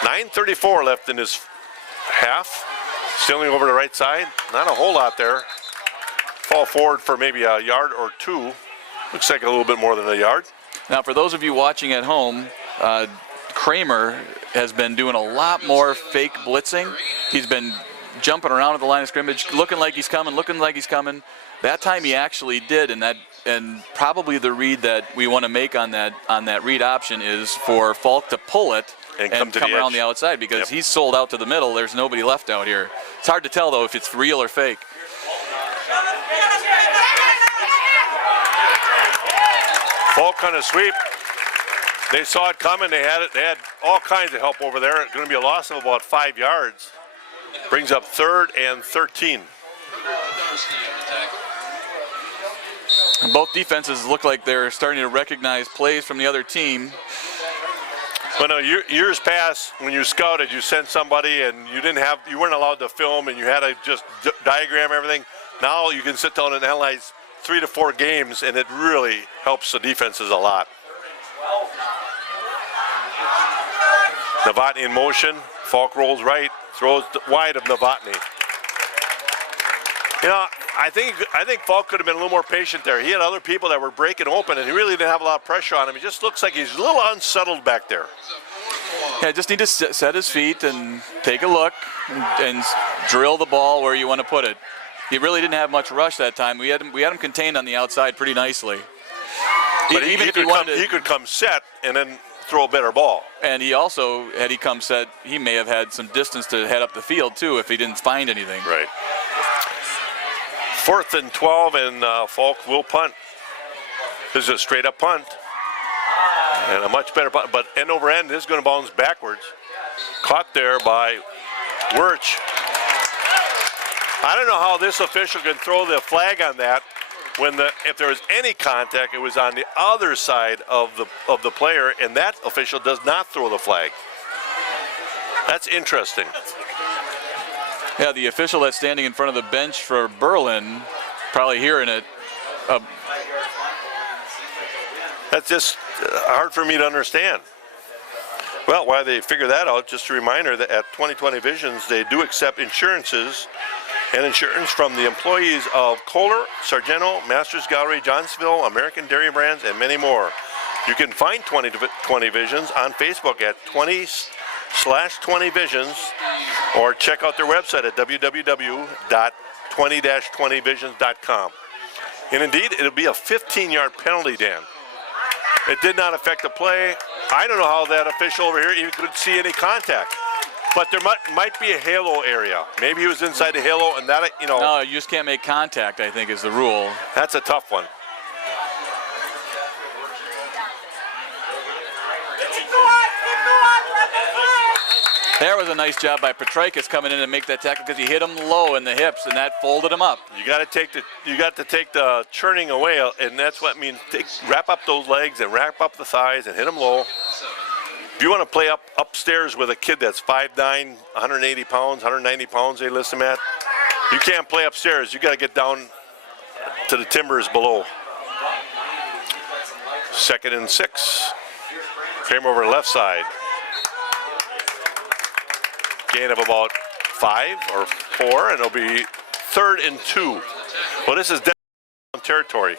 9:34 left in this half. Stealing over the right side. Not a whole lot there. Fall forward for maybe a yard or 2. Looks like a little bit more than a yard. Now, for those of you watching at home, Kramer has been doing a lot more fake blitzing. He's been jumping around at the line of scrimmage, looking like he's coming. That time he actually did, and probably the read that we want to make on that read option is for Falk to pull it and come around the outside, because he's sold out to the middle. There's nobody left out here. It's hard to tell, though, if it's real or fake. Falk on a sweep. They saw it coming. They had all kinds of help over there. It's going to be a loss of about 5 yards. Brings up 3rd and 13. Both defenses look like they're starting to recognize plays from the other team. Well, no, years past, when you scouted, you sent somebody and you weren't allowed to film, and you had to just diagram everything. Now you can sit down and analyze 3 to 4 games, and it really helps the defenses a lot. Novotny in motion. Falk rolls right, throws wide of Novotny. I think Falk could have been a little more patient there. He had other people that were breaking open, and he really didn't have a lot of pressure on him. He just looks like he's a little unsettled back there. Yeah, just need to set his feet and take a look and drill the ball where you want to put it. He really didn't have much rush that time. We had him contained on the outside pretty nicely. But even if he could come set and then throw a better ball. And he also, had he come set, he may have had some distance to head up the field too if he didn't find anything. Right. 4th and 12, and Falk will punt. This is a straight up punt. And a much better punt, but end over end, this is going to bounce backwards. Caught there by Wirch. I don't know how this official can throw the flag on that when if there was any contact, it was on the other side of the player, and that official does not throw the flag. That's interesting. Yeah, the official that's standing in front of the bench for Berlin, probably hearing it. That's just hard for me to understand. Well, while they figure that out, just a reminder that at 20/20 Visions, they do accept insurances and insurance from the employees of Kohler, Sargento, Masters Gallery, Johnsonville, American Dairy Brands, and many more. You can find 20/20 Visions on Facebook at 20/20 Visions, or check out their website at www.20-20visions.com. And indeed, it'll be a 15-yard penalty, Dan. It did not affect the play. I don't know how that official over here even could see any contact. But there might be a halo area. Maybe he was inside the halo, and that, you know. No, you just can't make contact, I think, is the rule. That's a tough one. There was a nice job by Petrikis coming in and make that tackle because he hit him low in the hips, and that folded him up. You got to take the churning away, and that's what means. Wrap up those legs and wrap up the thighs and hit them low. If you want to play upstairs with a kid that's 5'9", 180 pounds, 190 pounds, they list him at, you can't play upstairs. You got to get down to the timbers below. 2nd and 6. Kramer over left side. Gain of about 5 or 4, and it'll be 3rd and 2. Well, this is down territory.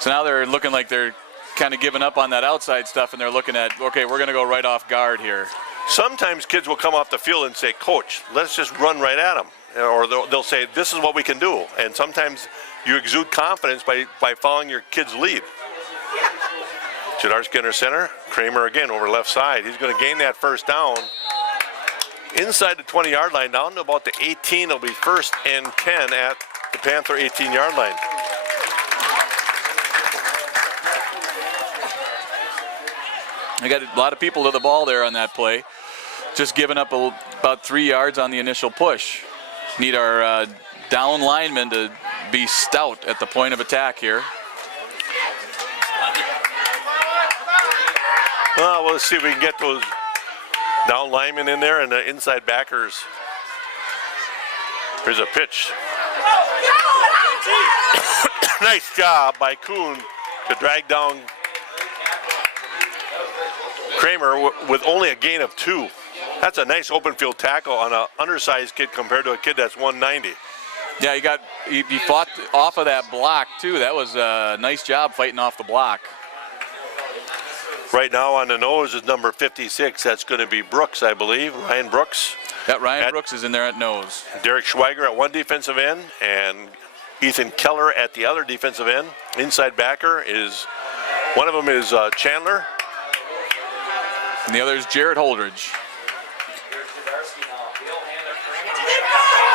So now they're looking like they're kind of giving up on that outside stuff, and they're looking at, okay, we're going to go right off guard here. Sometimes kids will come off the field and say, Coach, let's just run right at them. Or they'll say, this is what we can do. And sometimes you exude confidence by following your kid's lead. Jadarski under center. Kramer again over left side. He's going to gain that first down. Inside the 20-yard line, down to about the 18. It'll be 1st and 10 at the Panther 18-yard line. I got a lot of people to the ball there on that play. Just giving up about 3 yards on the initial push. Need our down linemen to be stout at the point of attack here. Well, let's see if we can get those down linemen in there and the inside backers. Here's a pitch. Nice job by Kuhn to drag down Kramer with only a gain of 2. That's a nice open field tackle on an undersized kid compared to a kid that's 190. Yeah, he fought off of that block too. That was a nice job fighting off the block. Right now on the nose is number 56. That's going to be Brooks, I believe. Ryan Brooks. Yeah, Ryan Brooks is in there at nose. Derek Schweiger at one defensive end, and Ethan Keller at the other defensive end. Inside backer is, one of them is Chandler. And the other is Jared Holdridge.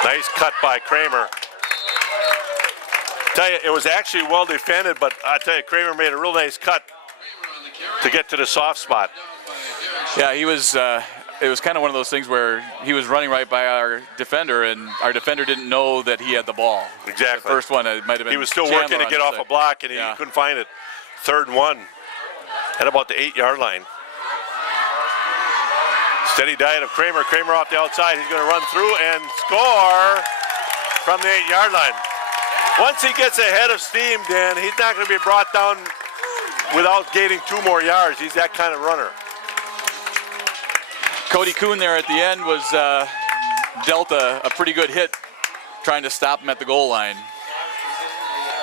Nice cut by Kramer. Tell you, it was actually well defended, but I tell you, Kramer made a real nice cut to get to the soft spot. Yeah, he was. It was kind of one of those things where he was running right by our defender, and our defender didn't know that he had the ball. Exactly. The first one, it might have been. He was still Chandler working to get off a block, and he couldn't find it. 3rd and 1 at about the 8-yard line. Steady diet of Kramer. Kramer off the outside. He's going to run through and score from the 8-yard line. Once he gets ahead of steam, Dan, he's not going to be brought down without gaining 2 more yards. He's that kind of runner. Cody Kuhn there at the end was dealt a pretty good hit trying to stop him at the goal line.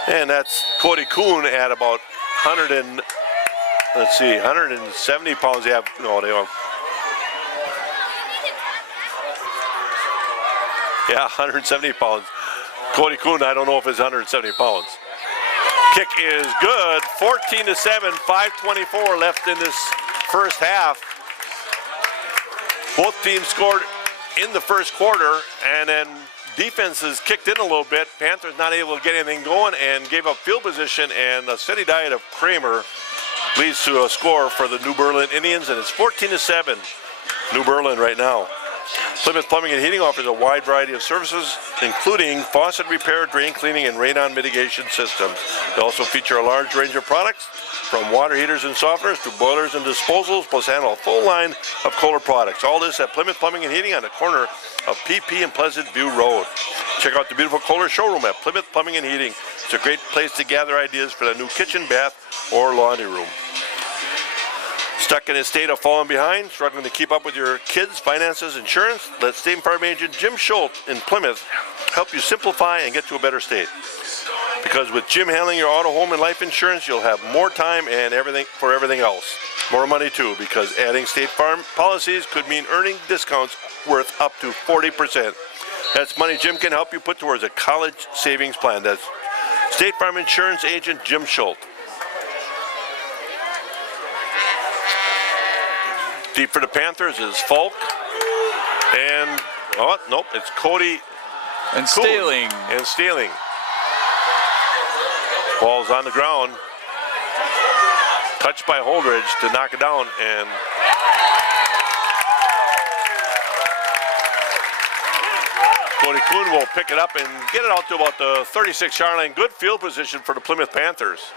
And that's Cody Kuhn at about 170 pounds. They have, no, they have, yeah, 170 pounds. Cody Kuhn, I don't know if it's 170 pounds. Kick is good, 14-7, 5:24 left in this first half. Both teams scored in the first quarter, and then defenses kicked in a little bit. Panthers not able to get anything going and gave up field position, and a steady diet of Kramer leads to a score for the New Berlin Indians, and it's 14-7, New Berlin right now. Plymouth Plumbing and Heating offers a wide variety of services, including faucet repair, drain cleaning, and radon mitigation systems. They also feature a large range of products, from water heaters and softeners to boilers and disposals, plus handle a full line of Kohler products. All this at Plymouth Plumbing and Heating on the corner of PP and Pleasant View Road. Check out the beautiful Kohler showroom at Plymouth Plumbing and Heating. It's a great place to gather ideas for the new kitchen, bath, or laundry room. Stuck in a state of falling behind, struggling to keep up with your kids' finances, insurance? Let State Farm agent Jim Schultz in Plymouth help you simplify and get to a better state. Because with Jim handling your auto, home, and life insurance, you'll have more time and everything else. More money too, because adding State Farm policies could mean earning discounts worth up to 40%. That's money Jim can help you put towards a college savings plan. That's State Farm Insurance agent Jim Schultz. Deep for the Panthers is Falk. And, oh, nope, it's Cody and Staling. And Staling. Ball's on the ground. Touched by Holdridge to knock it down. And Cody Kuhn will pick it up and get it out to about the 36-yard line. Good field position for the Plymouth Panthers.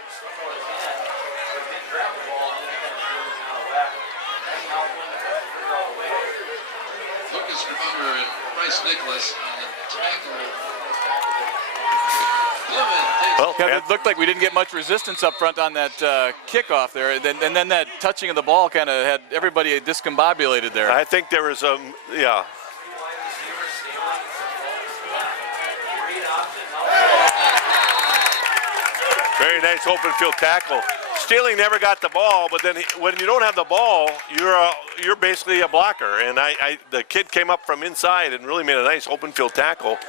Lucas Grummer and Bryce Nicholas on the tackle. Well, Yeah, it looked like we didn't get much resistance up front on that kickoff there, and then that touching of the ball kind of had everybody discombobulated there. I think there was a, yeah. Very nice open field tackle. Staling never got the ball, but then when you don't have the ball, you're basically a blocker. And the kid came up from inside and really made a nice open field tackle. 3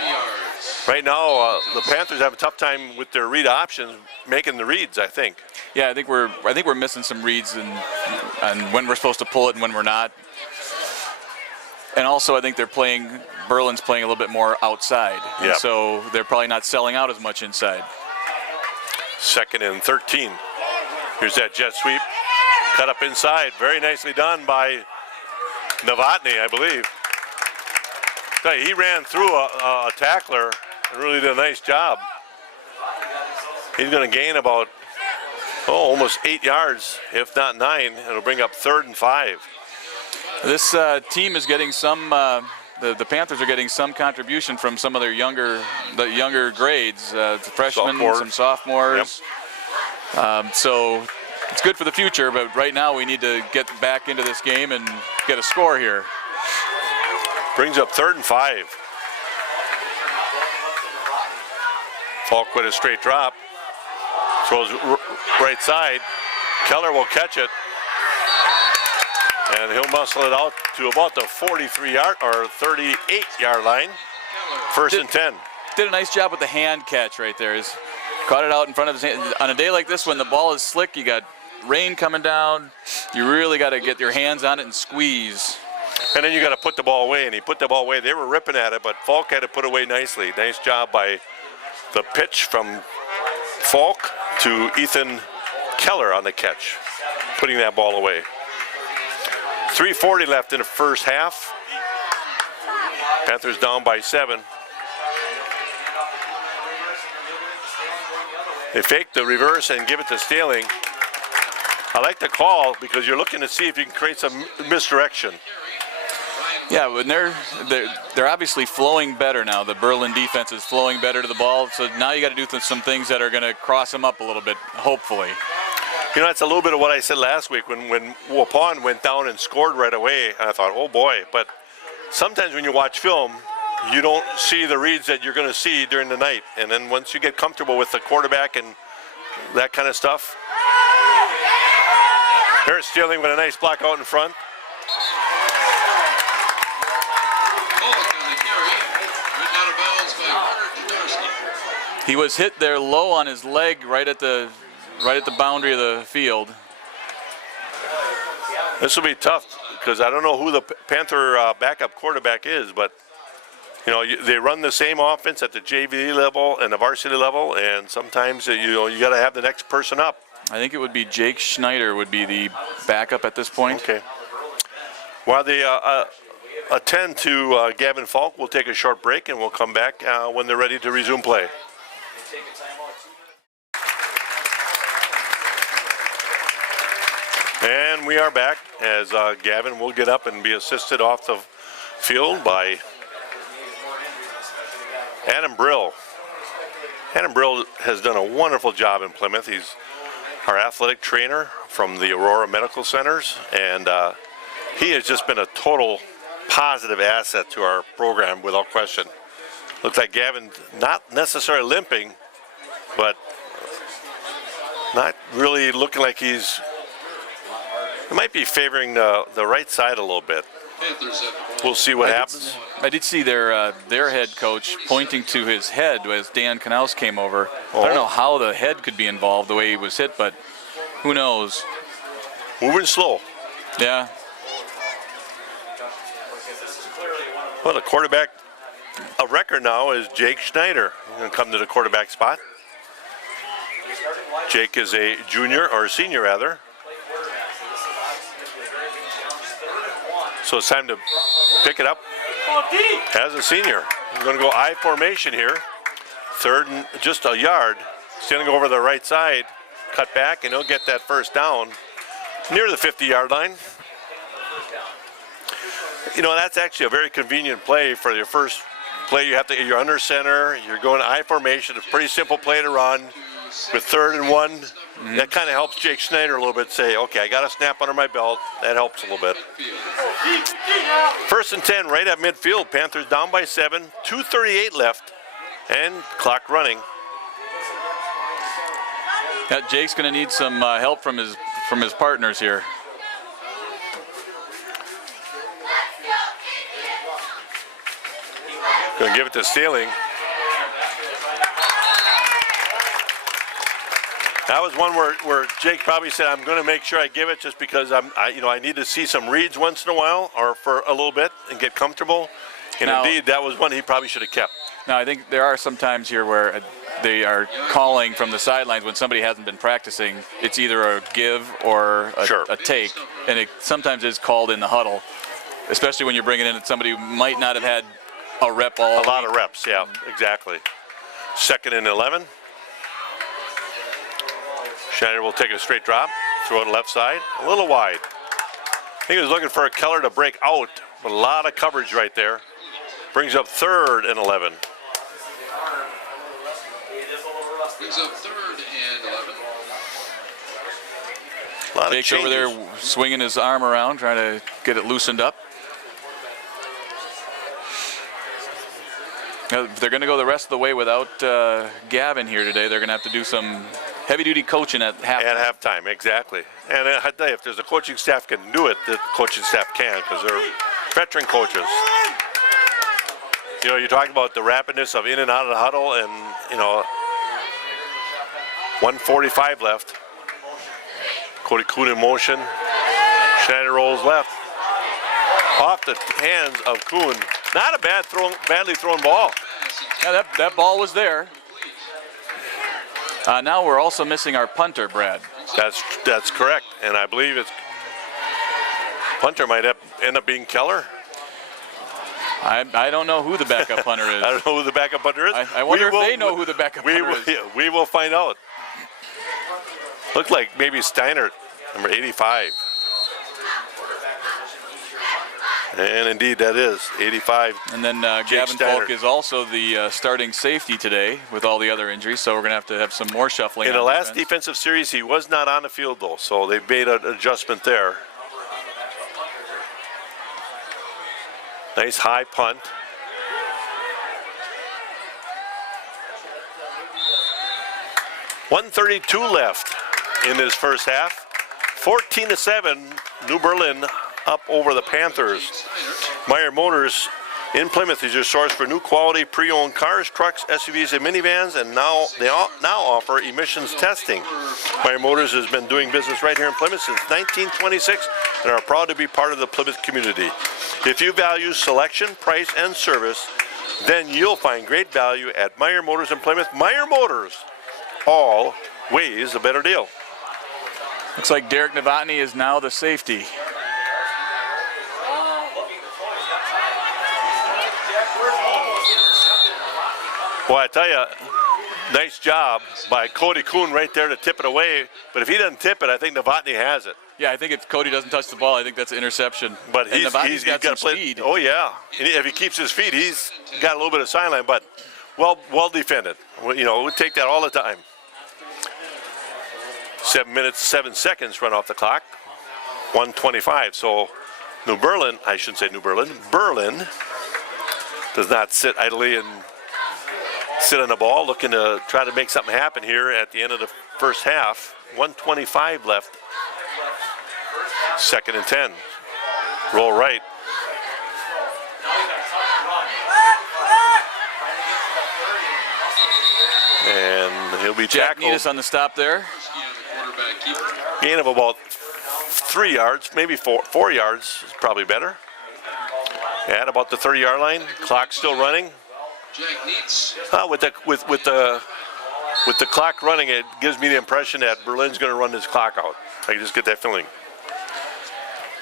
yards. Right now, the Panthers have a tough time with their read options, making the reads, I think. Yeah, I think we're missing some reads on when we're supposed to pull it and when we're not. And also, I think Berlin's playing a little bit more outside. Yep. So they're probably not selling out as much inside. 2nd and 13. Here's that jet sweep. Cut up inside. Very nicely done by Novotny, I believe. He ran through a tackler and really did a nice job. He's going to gain about, almost 8 yards, if not 9. It'll bring up 3rd and 5. This team is getting some, the Panthers are getting some contribution from some of their younger grades, the freshmen, some sophomores. Yep. So it's good for the future, but right now we need to get back into this game and get a score here. Brings up 3rd and 5. Falk with a straight drop. Throws right side. Keller will catch it. And he'll muscle it out to about the 43-yard or 38-yard line. 1st and 10. Did a nice job with the hand catch right there. He's caught it out in front of his hand. On a day like this when the ball is slick, you got rain coming down, you really got to get your hands on it and squeeze. And then you got to put the ball away, and he put the ball away. They were ripping at it, but Falk had to put away nicely. Nice job by the pitch from Falk to Ethan Keller on the catch, putting that ball away. 3:40 left in the first half. Panthers down by 7. They fake the reverse and give it to Staling. I like the call because you're looking to see if you can create some misdirection. Yeah, when they're obviously flowing better now. The Berlin defense is flowing better to the ball, so now you got to do some things that are going to cross them up a little bit, hopefully. You know, that's a little bit of what I said last week when Waupun went down and scored right away, and I thought, oh boy. But sometimes when you watch film, you don't see the reads that you're going to see during the night. And then once you get comfortable with the quarterback and that kind of stuff. There's Stealing with a nice block out in front. He was hit there low on his leg right at the boundary of the field. This will be tough because I don't know who the Panther backup quarterback is, but you know they run the same offense at the JV level and the varsity level, and sometimes you got to have the next person up. I think it would be Jake Schneider would be the backup at this point. Okay. While they attend to Gavin Falk, we'll take a short break and we'll come back when they're ready to resume play. And we are back as Gavin will get up and be assisted off the field by Adam Brill. Adam Brill has done a wonderful job in Plymouth. He's our athletic trainer from the Aurora Medical Centers, and he has just been a total positive asset to our program without question. Looks like Gavin not necessarily limping, but not really looking like he might be favoring the right side a little bit. We'll see what happens. I did see their head coach pointing to his head as Dan Knaus came over. I don't know how the head could be involved the way he was hit, but who knows? Moving slow. Yeah. Well, the quarterback, a record now is Jake Schneider. He's going to come to the quarterback spot. Jake is a junior, or senior rather. So it's time to pick it up as a senior. We're going to go I formation here. Third and just a yard. Standing over the right side. Cut back, and he'll get that first down near the 50-yard line. You know, that's actually a very convenient play for your first play. You're under center. You're going I formation. It's a pretty simple play to run with 3rd and 1. Mm-hmm. That kind of helps Jake Schneider a little bit say, okay, I got a snap under my belt. That helps a little bit. 1st and 10 right at midfield. Panthers down by 7. 2:38 left and clock running. Yeah, Jake's going to need some help from his partners here. Going to give it to Stealing. That was one where Jake probably said, I'm going to make sure I give it just because I need to see some reads once in a while or for a little bit and get comfortable. And now, indeed, that was one he probably should have kept. Now, I think there are some times here where they are calling from the sidelines when somebody hasn't been practicing. It's either a give or a take, and it sometimes is called in the huddle, especially when you're bringing in somebody who might not have had a rep all a lot of reps, yeah, exactly. 2nd and 11. Schneider will take a straight drop, throw it left side, a little wide. I think he was looking for a Keller to break out, but a lot of coverage right there. Brings up 3rd and 11. Brings up 3rd and 11. A lot Jake's of over there swinging his arm around, trying to get it loosened up. Now, if they're going to go the rest of the way without Gavin here today, they're going to have to do some heavy-duty coaching at halftime. At halftime, exactly. And I tell you, if there's a coaching staff can do it, the coaching staff can, because they're veteran coaches. You know, you talk about the rapidness of in and out of the huddle, and, 1:45 left. Cody Kuhn in motion. Schneider rolls left. Off the hands of Kuhn. Not a badly thrown ball. Yeah, that ball was there. Now we're also missing our punter, Brad. That's correct, and I believe it's punter might end up being Keller. I don't know who the backup punter is. I don't know who the backup punter is. I wonder if they know who the backup punter is. We will find out. Looked like maybe Steiner, number 85. And indeed, that is 85. And then Gavin Falk is also the starting safety today with all the other injuries, so we're going to have some more shuffling. In the last defensive series, he was not on the field, though, so they've made an adjustment there. Nice high punt. 1:32 left in this first half. 14-7, New Berlin up over the Panthers. Meyer Motors in Plymouth is your source for new quality pre-owned cars, trucks, SUVs, and minivans, and now they now offer emissions testing. Meyer Motors has been doing business right here in Plymouth since 1926 and are proud to be part of the Plymouth community. If you value selection, price, and service, then you'll find great value at Meyer Motors in Plymouth. Meyer Motors, always a better deal. Looks like Derek Novotny is now the safety. Well, I tell you, nice job by Cody Kuhn right there to tip it away. But if he doesn't tip it, I think Novotny has it. Yeah, I think if Cody doesn't touch the ball, I think that's an interception. But and Novotny's got some speed. Oh yeah, and if he keeps his feet, he's got a little bit of sideline, but well defended. You know, we take that all the time. 7 minutes, 7 seconds run off the clock. 1:25. So New Berlin, I shouldn't say New Berlin. Berlin does not sit idly and sit on the ball, looking to try to make something happen here at the end of the first half. 1:25 left. 2nd and 10. Roll right. And he'll be Jack tackled. Needus on the stop there. Gain of about 3 yards, maybe 4 yards is probably better. At about the 30-yard line. Clock still running. With the clock running, it gives me the impression that Berlin's going to run this clock out. I just get that feeling.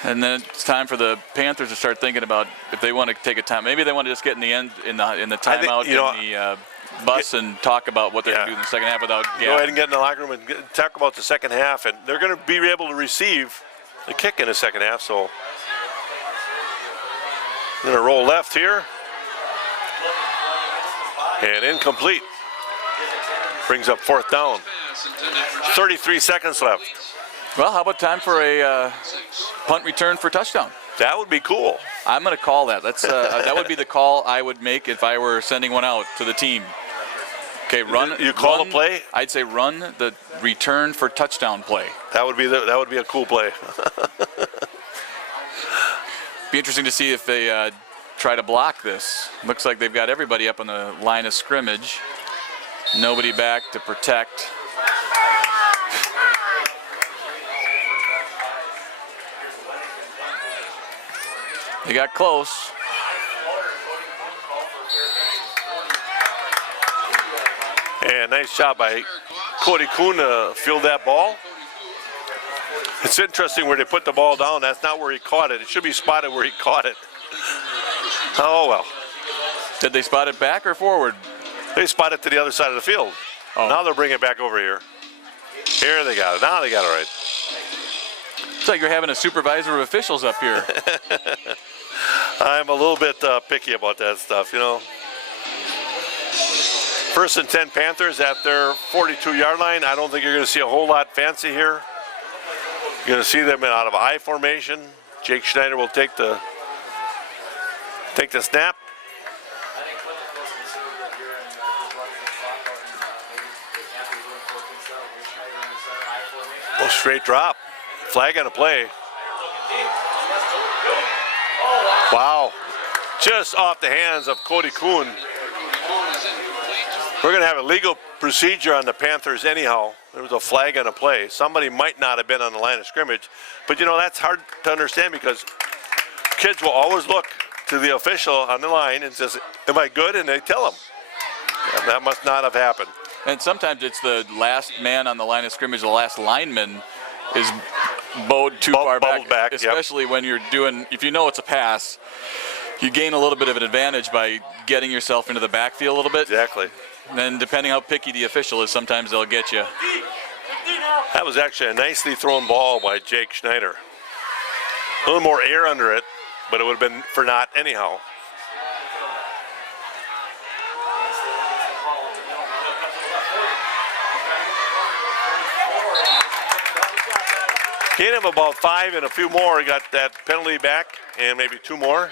And then it's time for the Panthers to start thinking about if they want to take a time. Maybe they want to just get in the end in the timeout in the bus and talk about what they're going to do in the second half without Gavin. Go ahead and get in the locker room and talk about the second half. And they're going to be able to receive the kick in the second half. So going to roll left here. And incomplete. Brings up 4th down. 33 seconds left. Well, how about time for a punt return for touchdown? That would be cool. I'm going to call that. That's that would be the call I would make if I were sending one out to the team. Okay, run. You call the play? I'd say run the return for touchdown play. That would be a cool play. Be interesting to see if they try to block this. Looks like they've got everybody up on the line of scrimmage. Nobody back to protect. They got close. And nice job by Cody Kuhn to field that ball. It's interesting where they put the ball down. That's not where he caught it. It should be spotted where he caught it. Oh, well. Did they spot it back or forward? They spot it to the other side of the field. Oh. Now they'll bring it back over here. Here they got it. Now they got it right. It's like you're having a supervisor of officials up here. I'm a little bit picky about that stuff, you know. 1st and 10 Panthers at their 42-yard line. I don't think you're going to see a whole lot fancy here. You're going to see them out of I formation. Jake Schneider will take the snap. Oh, straight drop. Flag on a play. Wow. Just off the hands of Cody Kuhn. We're going to have a legal procedure on the Panthers anyhow. There was a flag on a play. Somebody might not have been on the line of scrimmage. But, you know, that's hard to understand because kids will always look to the official on the line and says, am I good? And they tell them. And that must not have happened. And sometimes it's the last man on the line of scrimmage, the last lineman is bowed too far back, especially when you're doing, if you know it's a pass, you gain a little bit of an advantage by getting yourself into the backfield a little bit. Exactly. And then depending how picky the official is, sometimes they'll get you. That was actually a nicely thrown ball by Jake Schneider. A little more air under it, but it would have been for naught anyhow. Gain of about 5 and a few more. He got that penalty back and maybe 2 more.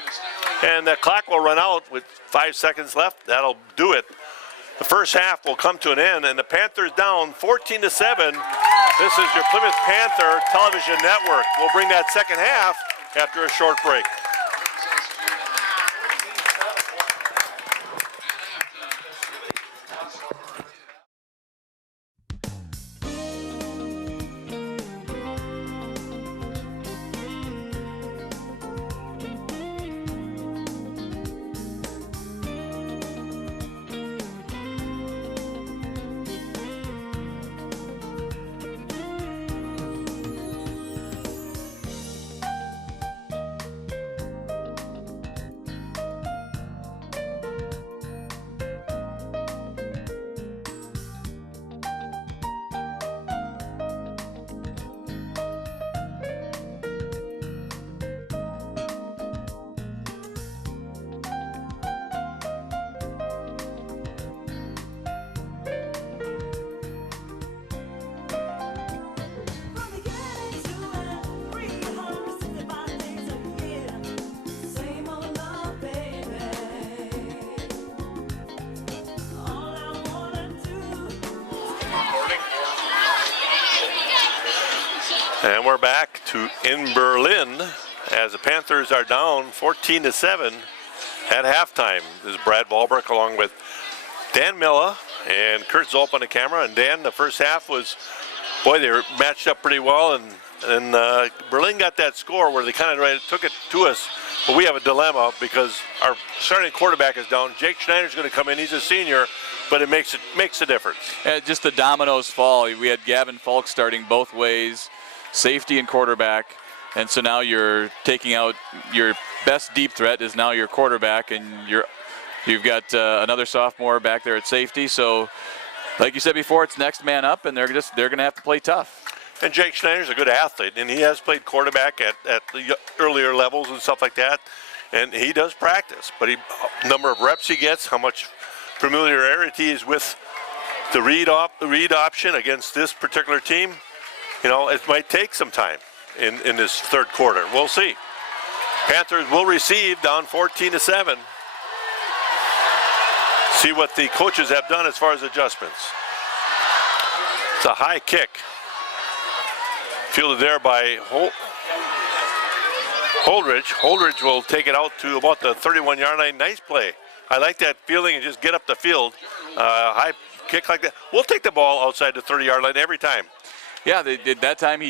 And the clock will run out with 5 seconds left. That'll do it. The first half will come to an end, and the Panthers down 14-7. This is your Plymouth Panther Television Network. We'll bring that second half after a short break. And we're back in Berlin as the Panthers are down 14-7 at halftime. This is Brad Valbrook along with Dan Milla and Kurt Zolp on the camera. And Dan, the first half was, boy, they were matched up pretty well. And Berlin got that score where they kind of took it to us. But we have a dilemma because our starting quarterback is down. Jake Schneider's going to come in. He's a senior, but it makes a difference. Just the dominoes fall. We had Gavin Falk starting both ways. Safety and quarterback, and so now you're taking out your best deep threat is now your quarterback, and you've got another sophomore back there at safety. So, like you said before, it's next man up, and they're going to have to play tough. And Jake Schneider's a good athlete, and he has played quarterback at the earlier levels and stuff like that, and he does practice. But number of reps he gets, how much familiarity is with the read option against this particular team. You know, it might take some time in this third quarter. We'll see. Panthers will receive down 14-7. See what the coaches have done as far as adjustments. It's a high kick. Fielded there by Holdridge. Holdridge will take it out to about the 31-yard line. Nice play. I like that feeling and just get up the field. High kick like that. We'll take the ball outside the 30-yard line every time. Yeah, they did that time.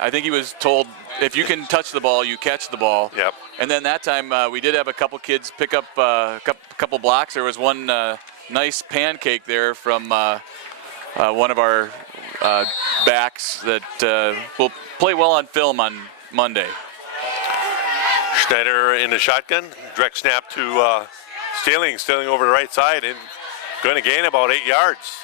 I think he was told if you can touch the ball, you catch the ball. Yep. And then that time we did have a couple kids pick up a couple blocks. There was one nice pancake there from one of our backs that will play well on film on Monday. Schneider in the shotgun, direct snap to Stalling over the right side and going to gain about 8 yards.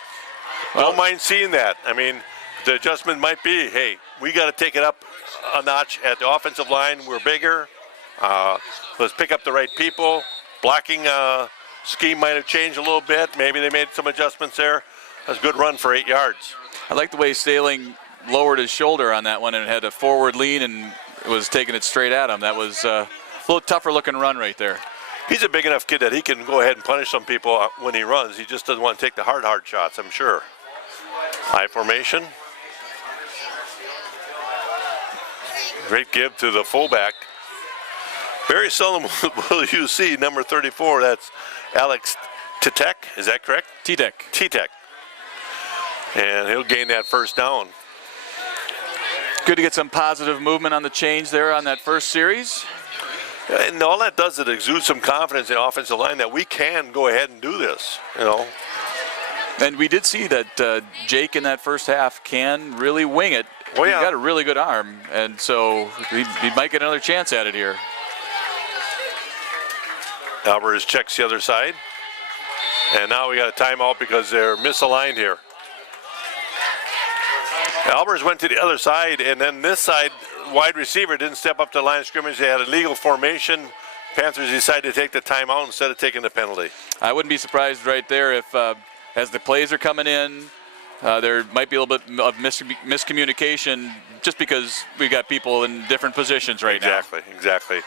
Don't mind seeing that. I mean, the adjustment might be, hey, we got to take it up a notch at the offensive line. We're bigger. Let's pick up the right people. Blocking scheme might have changed a little bit. Maybe they made some adjustments there. That's a good run for 8 yards. I like the way Stalling lowered his shoulder on that one and had a forward lean and was taking it straight at him. That was a little tougher looking run right there. He's a big enough kid that he can go ahead and punish some people when he runs. He just doesn't want to take the hard shots, I'm sure. High formation. Great give to the fullback. Very seldom will you see number 34. That's Alex Titek. Is that correct? Titek. Titek. And he'll gain that first down. Good to get some positive movement on the change there on that first series. And all that does is exude some confidence in the offensive line that we can go ahead and do this, you know. And we did see that Jake in that first half can really wing it. Oh, yeah. He's got a really good arm, and so he might get another chance at it here. Alvarez checks the other side. And now we got a timeout because they're misaligned here. Alvarez went to the other side, and then this side, wide receiver didn't step up to the line of scrimmage. They had a legal formation. Panthers decided to take the timeout instead of taking the penalty. I wouldn't be surprised right there if, as the plays are coming in, there might be a little bit of miscommunication just because we got people in different positions right now. Exactly.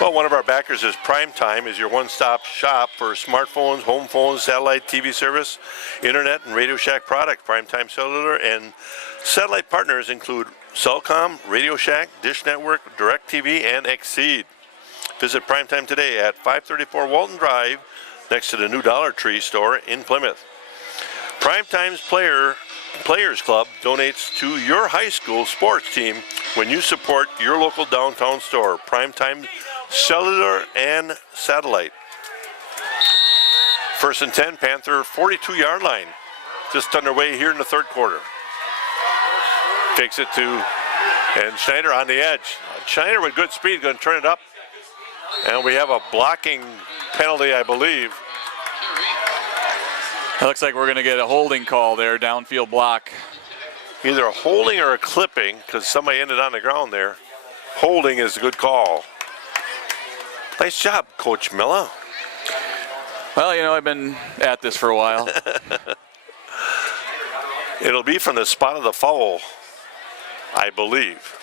Well, one of our backers is Primetime, is your one-stop shop for smartphones, home phones, satellite TV service, internet, and Radio Shack product. Primetime Cellular and satellite partners include Cellcom, Radio Shack, Dish Network, DirecTV, and Exceed. Visit Primetime today at 534 Walton Drive, next to the new Dollar Tree store in Plymouth. Primetime's Players Club donates to your high school sports team when you support your local downtown store. Primetime Cellular and Satellite. 1st and 10, Panther 42-yard line. Just underway here in the third quarter. Takes it to, and Schneider on the edge. Schneider with good speed, going to turn it up. And we have a blocking penalty, I believe. It looks like we're going to get a holding call there, downfield block. Either a holding or a clipping, because somebody ended on the ground there. Holding is a good call. Nice job, Coach Miller. Well, you know, I've been at this for a while. It'll be from the spot of the foul, I believe.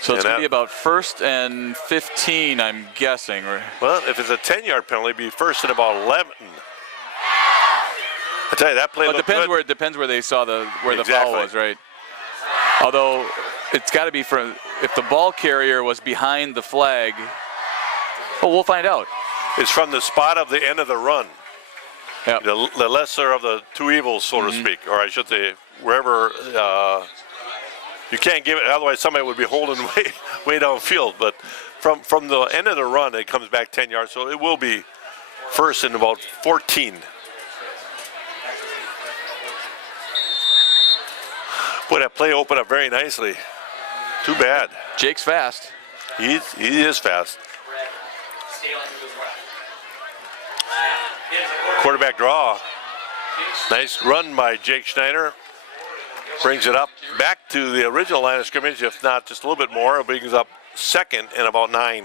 So it's And going to be about 1st and 15, I'm guessing. Well, if it's a 10-yard penalty, it'd be 1st and about 11. I tell you, that play Well, it looked depends good. where it depends where they saw the foul Exactly. was, right? Although it's got to be from if the ball carrier was behind the flag. Well, we'll find out. It's from the spot of the end of the run. Yep. The lesser of the two evils, so to speak, or I should say, wherever you can't give it. Otherwise, somebody would be holding way downfield. But from the end of the run, it comes back 10 yards, so it will be 1st and about 14. Boy, that play opened up very nicely. Too bad. Jake's fast. He is fast. Quarterback draw. Nice run by Jake Schneider. Brings it up back to the original line of scrimmage, if not just a little bit more. It brings up 2nd and about 9.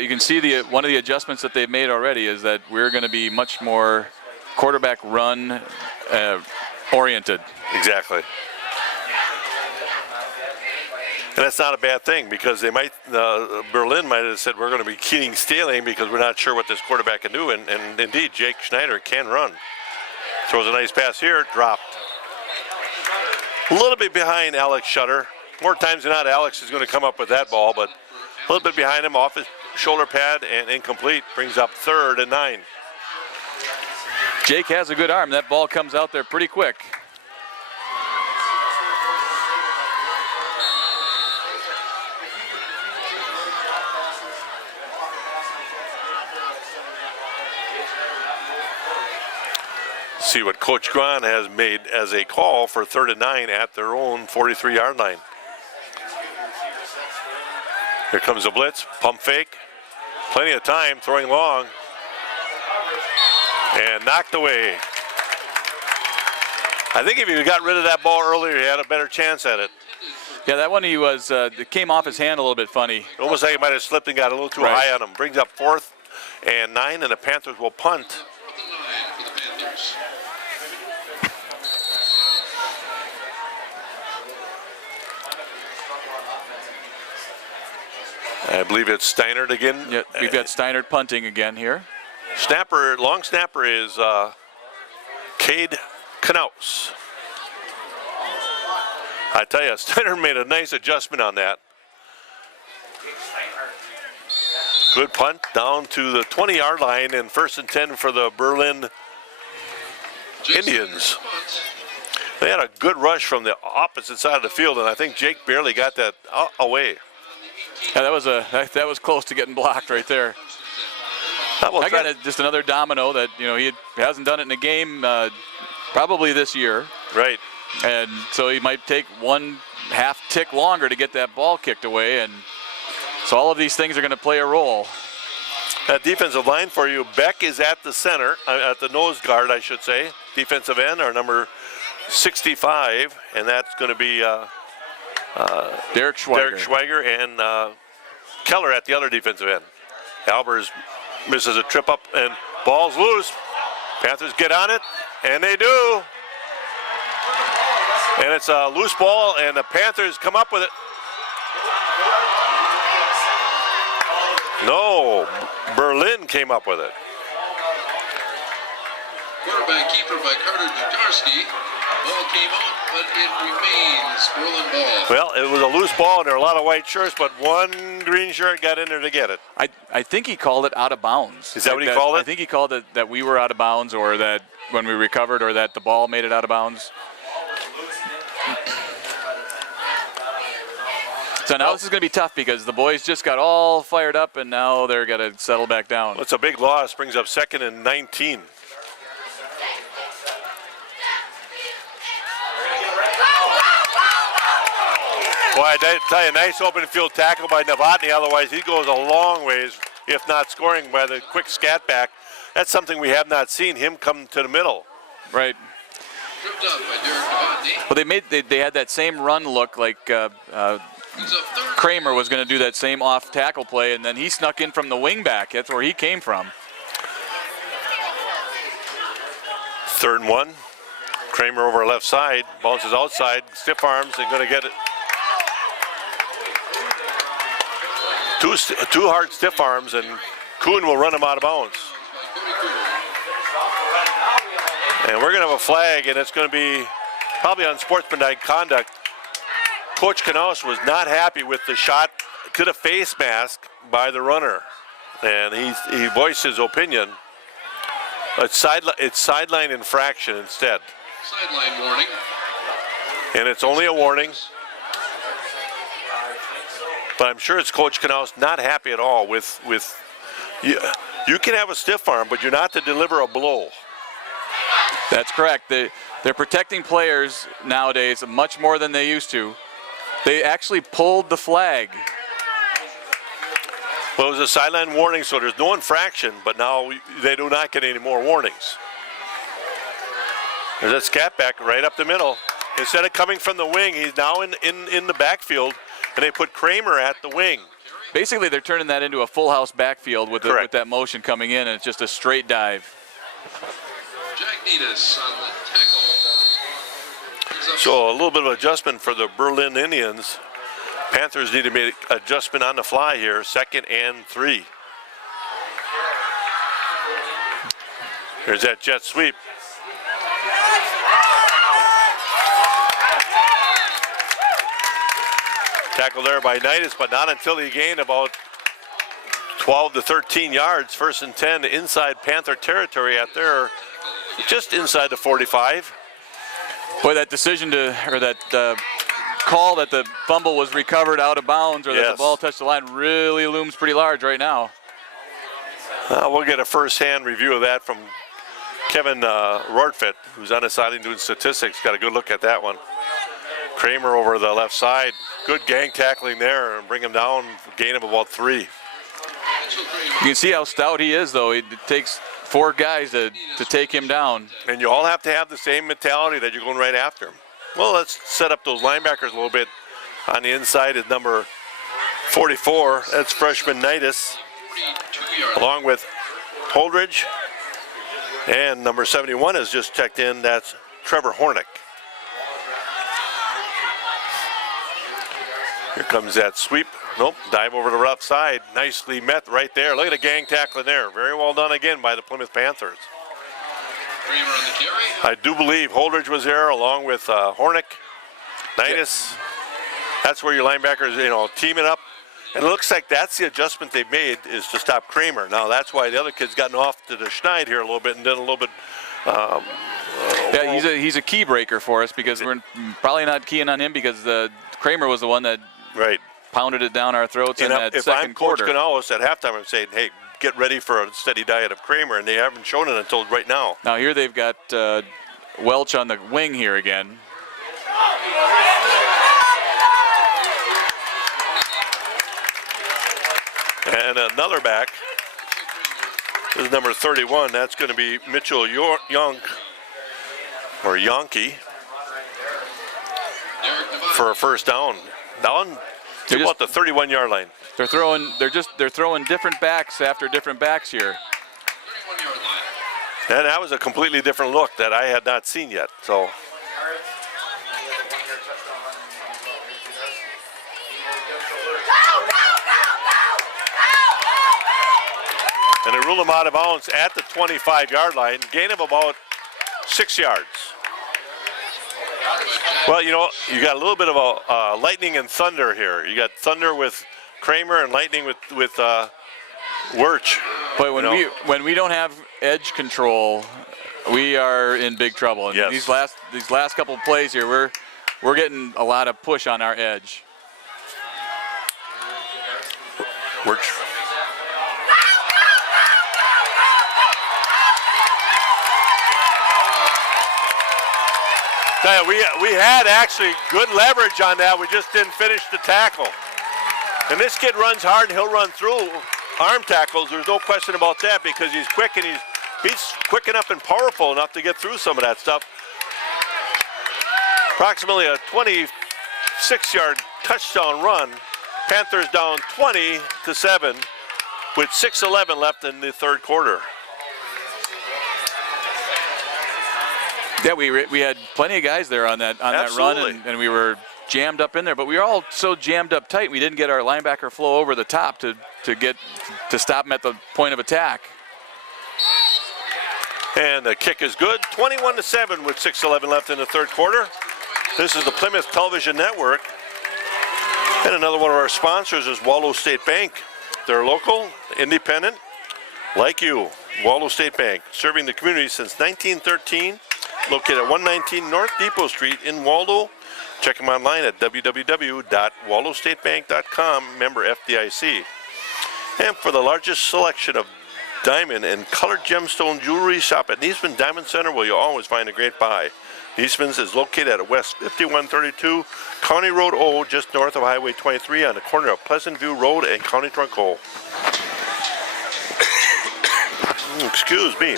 You can see one of the adjustments that they've made already is that we're going to be much more quarterback run oriented. Exactly. And that's not a bad thing, because they might, Berlin might have said we're going to be Keating Staling because we're not sure what this quarterback can do. And indeed, Jake Schneider can run. Throws a nice pass here, dropped. A little bit behind Alex Shutter. More times than not, Alex is going to come up with that ball, but a little bit behind him, off his shoulder pad, and incomplete. Brings up 3rd and 9. Jake has a good arm. That ball comes out there pretty quick. See what Coach Gran has made as a call for 3rd and 9 at their own 43-yard line. Here comes the blitz, pump fake. Plenty of time, throwing long. And knocked away. I think if he got rid of that ball earlier, he had a better chance at it. Yeah, that one it came off his hand a little bit funny. Almost like he might have slipped and got a little too high on him. Brings up 4th and 9, and the Panthers will punt. I believe it's Steinert again. Yeah, we've got Steinert punting again here. Long snapper is Cade Knaus. I tell you, Steinert made a nice adjustment on that. Good punt down to the 20-yard line, and 1st and 10 for the Berlin Indians. They had a good rush from the opposite side of the field, and I think Jake barely got that away. Yeah, that was close to getting blocked right there. Again, just another domino that he hasn't done it in a game probably this year. Right. And so he might take 1/2 tick longer to get that ball kicked away, and so all of these things are going to play a role. That defensive line for you, Beck is at the center, at the nose guard, I should say. Defensive end, our number 65, and that's going to be Derek Schweiger and Keller at the other defensive end. Albers misses a trip up and ball's loose. Panthers get on it, and they do. And it's a loose ball, and the Panthers come up with it. No, Berlin came up with it. Quarterback keeper by Carter Dudarski. Ball came out, but it remains Berlin ball. Well, it was a loose ball, and there were a lot of white shirts, but one green shirt got in there to get it. I think he called it out of bounds. Is that what he called it? I think he called it that we were out of bounds, or that when we recovered, or that the ball made it out of bounds. So now this is going to be tough because the boys just got all fired up, and now they're going to settle back down. Well, it's a big loss, brings up 2nd and 19. Boy, I tell you, nice open field tackle by Novotny. Otherwise, he goes a long ways, if not scoring, by the quick scat back. That's something we have not seen, him come to the middle. Right. Tripped up by Derek Novotny. Well, they had that same run look like He's up third. Kramer was going to do that same off tackle play, and then he snuck in from the wing back. That's where he came from. 3rd and 1. Kramer over left side, bounces outside, stiff arms, and going to get it. Two hard stiff arms, and Kuhn will run him out of bounds. And we're going to have a flag, and it's going to be probably unsportsmanlike conduct. Coach Knaus was not happy with the shot to the face mask by the runner, and he voiced his opinion. It's sideline infraction instead. Sideline warning. And it's only a warning. But I'm sure it's Coach Knaus not happy at all with you can have a stiff arm, but you're not to deliver a blow. That's correct. They're protecting players nowadays much more than they used to. They actually pulled the flag. Well, it was a sideline warning, so there's no infraction, but now they do not get any more warnings. There's a scat back right up the middle. Instead of coming from the wing, he's now in the backfield, and they put Kramer at the wing. Basically, they're turning that into a full house backfield with that motion coming in, and it's just a straight dive. Jack Needus on the tackle. So a little bit of adjustment for the Berlin Indians. Panthers need to make adjustment on the fly here, 2nd and 3. Here's that jet sweep. Tackle there by Nidus, but not until he gained about 12 to 13 yards. 1st and 10 inside Panther territory at there, just inside the 45. Boy, that decision call that the fumble was recovered out of bounds, or that the ball touched the line, really looms pretty large right now. We'll get a first-hand review of that from Kevin Rortfit, who's on the sideline doing statistics. Got a good look at that one. Kramer over the left side. Good gang tackling there and bring him down, gain of about 3. You can see how stout he is, though. It takes 4 guys to take him down. And you all have to have the same mentality that you're going right after him. Well, let's set up those linebackers a little bit. On the inside is number 44. That's freshman Nidus, along with Holdridge. And number 71 has just checked in. That's Trevor Hornick. Here comes that sweep. Nope, dive over the left side. Nicely met right there. Look at the gang tackling there. Very well done again by the Plymouth Panthers. Kramer on the carry. I do believe Holdridge was there along with Hornick, Nidus. That's where your linebackers, teaming up. And it looks like that's the adjustment they've made, is to stop Kramer. Now that's why the other kid's gotten off to the schneid here a little bit and done a little bit. Yeah, he's a key breaker for us, because we're probably not keying on him, because Kramer was the one that pounded it down our throats in that second quarter. If I'm Coach Knaus at halftime, I'm saying, hey, get ready for a steady diet of Kramer, and they haven't shown it until right now. Now here they've got Welch on the wing here again. And another back. This is number 31. That's going to be Mitchell Yonke for a first down. Down to about the 31-yard line. They're throwing different backs after different backs here. 31-yard line. And that was a completely different look that I had not seen yet. So rule them out of bounds at the 25-yard line. Gain of about 6 yards. Well, you know, you got a little bit of a lightning and thunder here. You got thunder with Kramer and lightning with Wirch. But when we don't have edge control, we are in big trouble. And Yes. these last couple of plays here, we're getting a lot of push on our edge. Wirch. We had actually good leverage on that. We just didn't finish the tackle. And this kid runs hard, and he'll run through arm tackles. There's no question about that because he's quick, and he's quick enough and powerful enough to get through some of that stuff. Approximately a 26-yard touchdown run. Panthers down 20-7 with 6:11 left in the third quarter. Yeah, we had plenty of guys there on that run, and we were jammed up in there. But we were all so jammed up tight, we didn't get our linebacker flow over the top to stop him at the point of attack. And the kick is good. 21-7 with 6:11 left in the third quarter. This is the Plymouth Television Network. And another one of our sponsors is Waldo State Bank. They're local, independent, like you. Waldo State Bank, serving the community since 1913. Located at 119 North Depot Street in Waldo. Check them online at www.waldostatebank.com, member FDIC. And for the largest selection of diamond and colored gemstone jewelry, shop at Niesman Diamond Center, where you'll always find a great buy. Niesman's is located at West 5132 County Road O, just north of Highway 23 on the corner of Pleasant View Road and County Trunk O. Excuse me.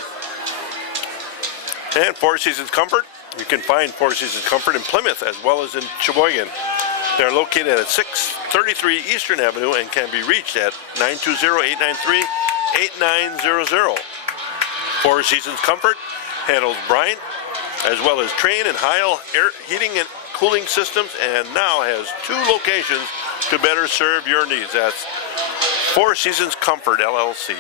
And Four Seasons Comfort. You can find Four Seasons Comfort in Plymouth as well as in Sheboygan. They're located at 633 Eastern Avenue and can be reached at 920-893-8900. Four Seasons Comfort handles Bryant as well as Train and Heil air heating and cooling systems, and now has 2 locations to better serve your needs. That's Four Seasons Comfort, LLC.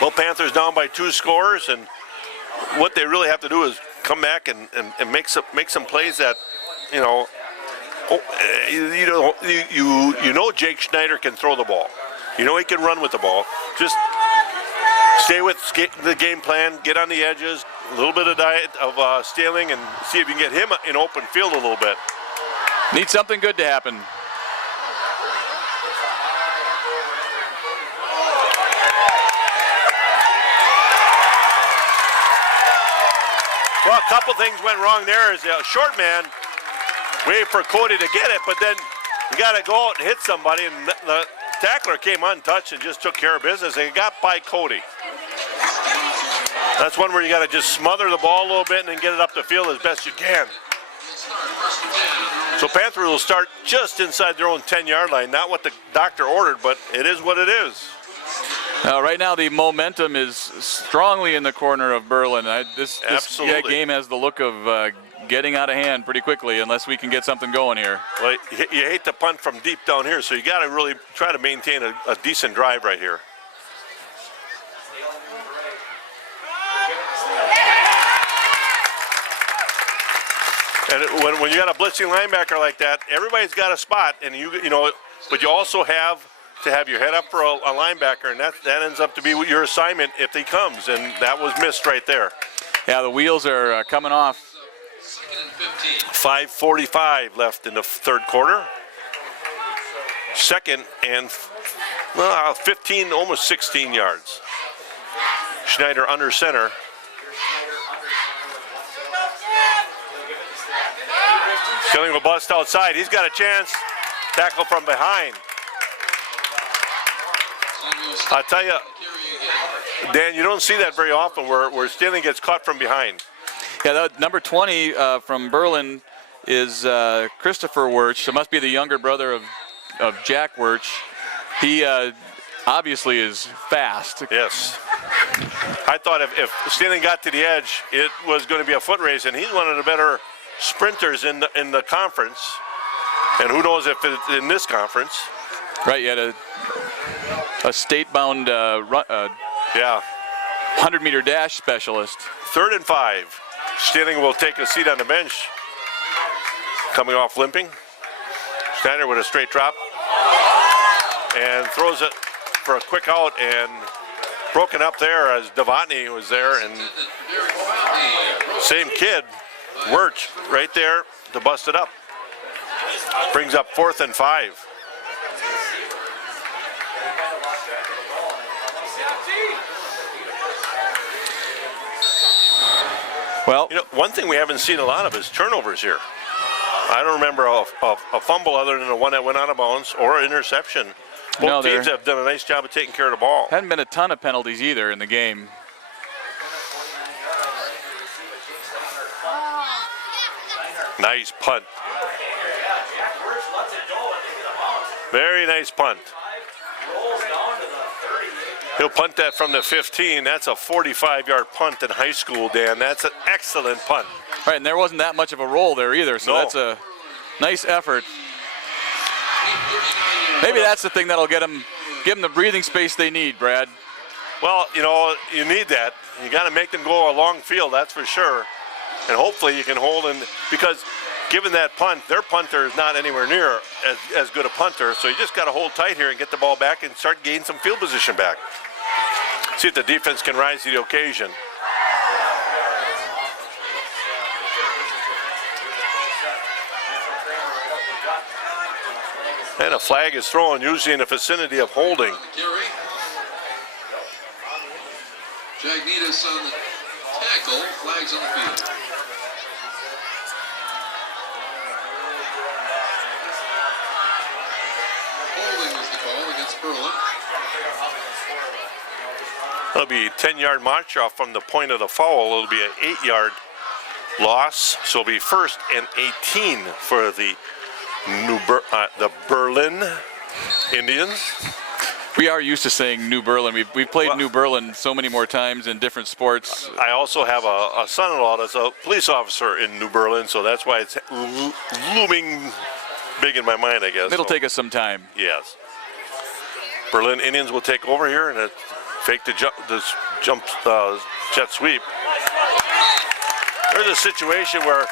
Well, Panthers down by 2 scores, and what they really have to do is come back and make some plays that, you know, you know Jake Schneider can throw the ball. You know he can run with the ball. Just stay with the game plan, get on the edges, a little bit of diet of stealing, and see if you can get him in open field a little bit. Need something good to happen. Well, a couple things went wrong there. Is a short man waited for Cody to get it, but then you got to go out and hit somebody, and the tackler came untouched and just took care of business, and it got by Cody. That's one where you got to just smother the ball a little bit and then get it up the field as best you can. So Panthers will start just inside their own 10-yard line. Not what the doctor ordered, but it is what it is. Right now, the momentum is strongly in the corner of Berlin. This game has the look of getting out of hand pretty quickly unless we can get something going here. Well, you hate to punt from deep down here, so you got to really try to maintain a decent drive right here. And when you got a blitzing linebacker like that, everybody's got a spot, and you know, but you also have to have your head up for a linebacker, and that ends up to be your assignment if he comes, and that was missed right there. Yeah, the wheels are coming off. 5:45 left in the third quarter. Second and 15, almost 16 yards. Schneider under center. Killing will bust outside. He's got a chance. Tackle from behind. I'll tell you, Dan, you don't see that very often where Stanley gets caught from behind. Yeah, that number 20 from Berlin is Christopher Wirch. So must be the younger brother of Jack Wirch. He obviously is fast. Yes. I thought if Stanley got to the edge, it was going to be a foot race, and he's one of the better sprinters in the conference. And who knows if it's in this conference. Right, you had a state-bound Yeah. 100-meter dash specialist. 3rd and 5. Stealing will take a seat on the bench. Coming off limping. Schneider with a straight drop. And throws it for a quick out, and broken up there as Devotny was there, and same kid, Wirtz, right there to bust it up. Brings up 4th and 5. Well, You know, one thing we haven't seen a lot of is turnovers here. I don't remember a fumble other than the one that went out of bounds or interception. No, Both teams have done a nice job of taking care of the ball. hadn't been a ton of penalties either in the game. Nice punt. Very nice punt. He'll punt that from the 15. That's a 45-yard punt in high school, Dan. That's an excellent punt. Right, and there wasn't that much of a roll there either, so No. that's a nice effort. Maybe that's the thing that'll give them the breathing space they need, Brad. Well, you know, you need that. You got to make them go a long field, that's for sure. And hopefully you can hold in, because given that punt, their punter is not anywhere near as good a punter, so you just got to hold tight here and get the ball back and start gaining some field position back. See if the defense can rise to the occasion. And a flag is thrown, usually in the vicinity of holding. Carry. Jagnitas on the tackle. Flags on the field. Holding is the call against Berlin. It'll be a 10-yard march off from the point of the foul. It'll be an 8-yard loss. So it'll be 1st and 18 for the Berlin Indians. We are used to saying New Berlin. We've played New Berlin so many more times in different sports. I also have a son-in-law that's a police officer in New Berlin, so that's why it's looming big in my mind, I guess. It'll take us some time. Yes. Berlin Indians will take over here and fake the jump jet sweep. There's a situation where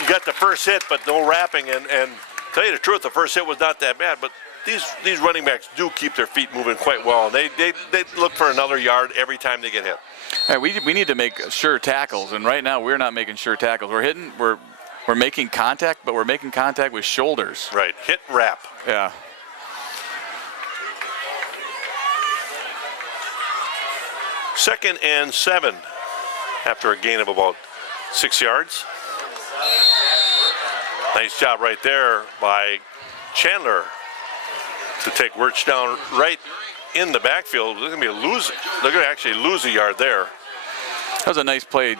you got the first hit, but no wrapping, and tell you the truth, the first hit was not that bad, but these running backs do keep their feet moving quite well. They look for another yard every time they get hit. Hey, we need to make sure tackles, and right now we're not making sure tackles. We're making contact, but we're making contact with shoulders. Right, hit, wrap. Yeah. Second and 7 after a gain of about 6 yards. Nice job right there by Chandler to take Wirtz down right in the backfield. They're going to actually lose a yard there. That was a nice play.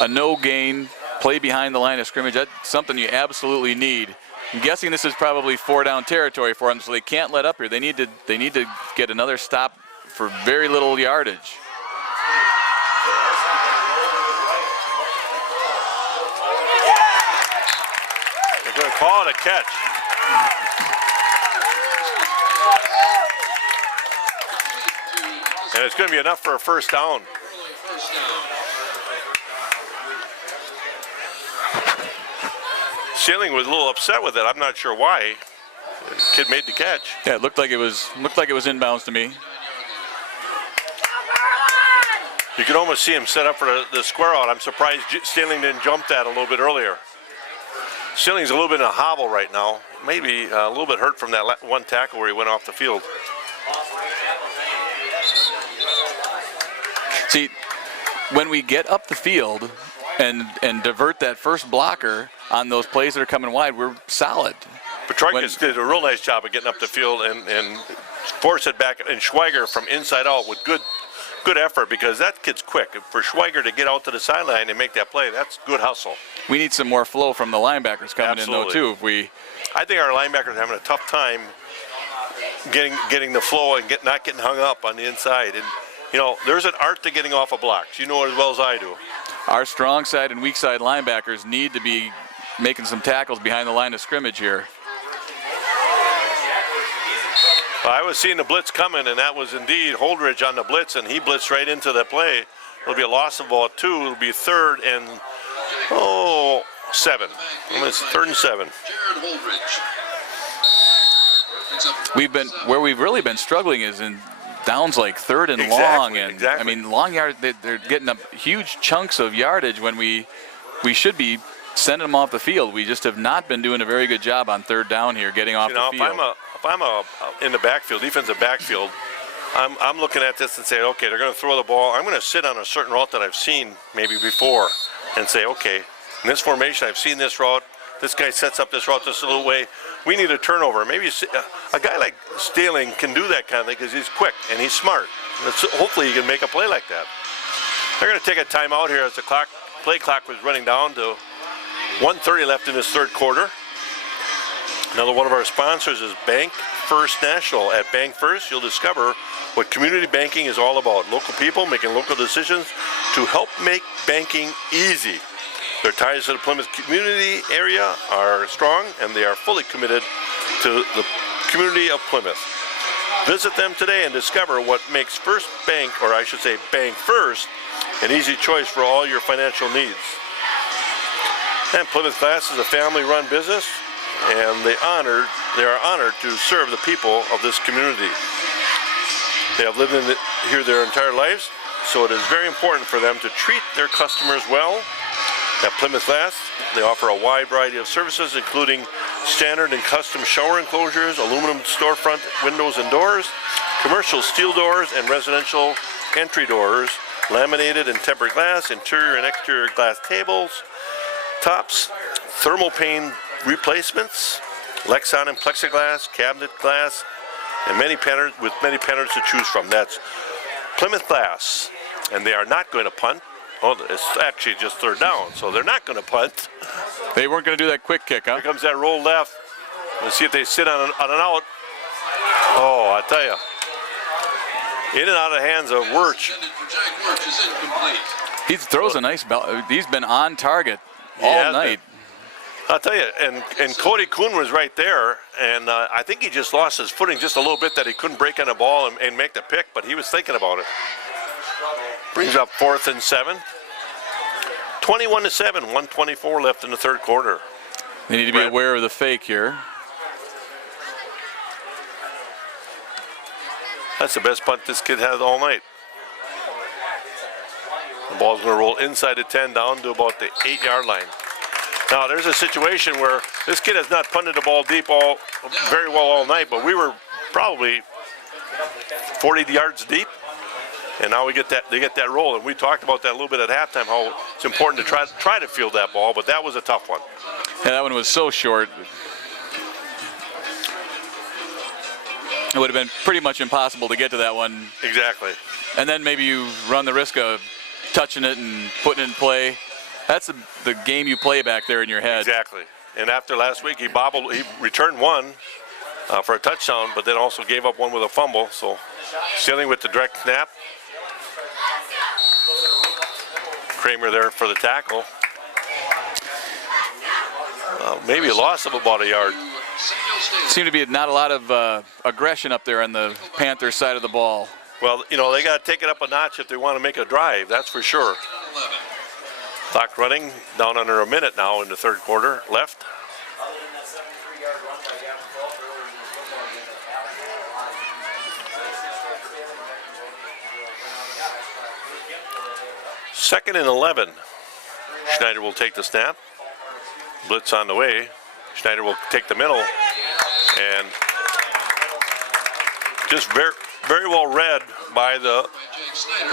A no gain play behind the line of scrimmage. That's something you absolutely need. I'm guessing this is probably 4-down territory for them, so they can't let up here. They need to get another stop for very little yardage. They're going to call it a catch. And it's going to be enough for a first down. First down. Sealing was a little upset with it. I'm not sure why. The kid made the catch. Yeah, it looked like it was inbounds to me. You can almost see him set up for the square out. I'm surprised Sealing didn't jump that a little bit earlier. Sealing's a little bit in a hobble right now. Maybe a little bit hurt from that one tackle where he went off the field. See, when we get up the field and divert that first blocker on those plays that are coming wide, we're solid. Petrikis did a real nice job of getting up the field and force it back, and Schweiger from inside out with good effort, because that kid's quick. For Schweiger to get out to the sideline and make that play, that's good hustle. We need some more flow from the linebackers coming in though too. I think our linebackers are having a tough time getting the flow and not getting hung up on the inside. And you know, there's an art to getting off of blocks. You know it as well as I do. Our strong side and weak side linebackers need to be making some tackles behind the line of scrimmage here. I was seeing the blitz coming, and that was indeed Holdridge on the blitz, and he blitzed right into the play. It'll be a loss of ball 2. It'll be 3rd and 7. It's 3rd and 7. Jared Holdridge. Where we've really been struggling is in downs like 3rd and long, and exactly. I mean long yard. They're getting up huge chunks of yardage when we should be sending them off the field. We just have not been doing a very good job on 3rd down here, getting off the field. If I'm in the backfield, defensive backfield, I'm looking at this and saying, okay, they're going to throw the ball. I'm going to sit on a certain route that I've seen maybe before and say, okay, in this formation, I've seen this route. This guy sets up this route this little way. We need a turnover. Maybe a guy like Staling can do that kind of thing because he's quick and he's smart. Hopefully he can make a play like that. They're going to take a timeout here as the play clock was running down to 1:30 left in this 3rd quarter. Another one of our sponsors is Bank First National. At Bank First, you'll discover what community banking is all about. Local people making local decisions to help make banking easy. Their ties to the Plymouth community area are strong, and they are fully committed to the community of Plymouth. Visit them today and discover what makes First Bank, or I should say Bank First, an easy choice for all your financial needs. And Plymouth Glass is a family-run business, and they are honored to serve the people of this community. They have lived here their entire lives, so it is very important for them to treat their customers well. At Plymouth Glass, they offer a wide variety of services, including standard and custom shower enclosures, aluminum storefront windows and doors, commercial steel doors, and residential entry doors, laminated and tempered glass, interior and exterior glass tables, tops, thermal pane replacements, Lexan and plexiglass, cabinet glass, and many patterns to choose from. That's Plymouth Glass, and they are not going to punt. Oh, it's actually just 3rd down, so they're not going to punt. They weren't going to do that quick kick, huh? Here comes that roll left. Let's see if they sit on an out. Oh, I tell you, in and out of the hands of Wirch. Intended for Jack Wirch is incomplete. He throws a nice ball. He's been on target all night. I'll tell you, and Cody Kuhn was right there, and I think he just lost his footing just a little bit that he couldn't break on the ball and make the pick, but he was thinking about it. Brings up 4th and 7. 21-7, 1:24 left in the 3rd quarter. They need to be aware of the fake here. That's the best punt this kid had all night. The ball's going to roll inside the 10 down to about the 8-yard line. Now, there's a situation where this kid has not punted the ball deep very well all night, but we were probably 40 yards deep. And now they get that roll, and we talked about that a little bit at halftime, how it's important to try to field that ball, but that was a tough one. Yeah, that one was so short. It would have been pretty much impossible to get to that one. Exactly. And then maybe you run the risk of touching it and putting it in play. That's the game you play back there in your head. Exactly. And after last week, he returned one for a touchdown, but then also gave up one with a fumble. So Staling with the direct snap. Kramer there for the tackle. Maybe a loss of about a yard. Seemed to be not a lot of aggression up there on the Panthers side of the ball. Well, you know, they got to take it up a notch if they want to make a drive, that's for sure. Clock running, down under a minute now in the 3rd quarter left. Second and 11. Schneider will take the snap. Blitz on the way. Schneider will take the middle. And just very well read by the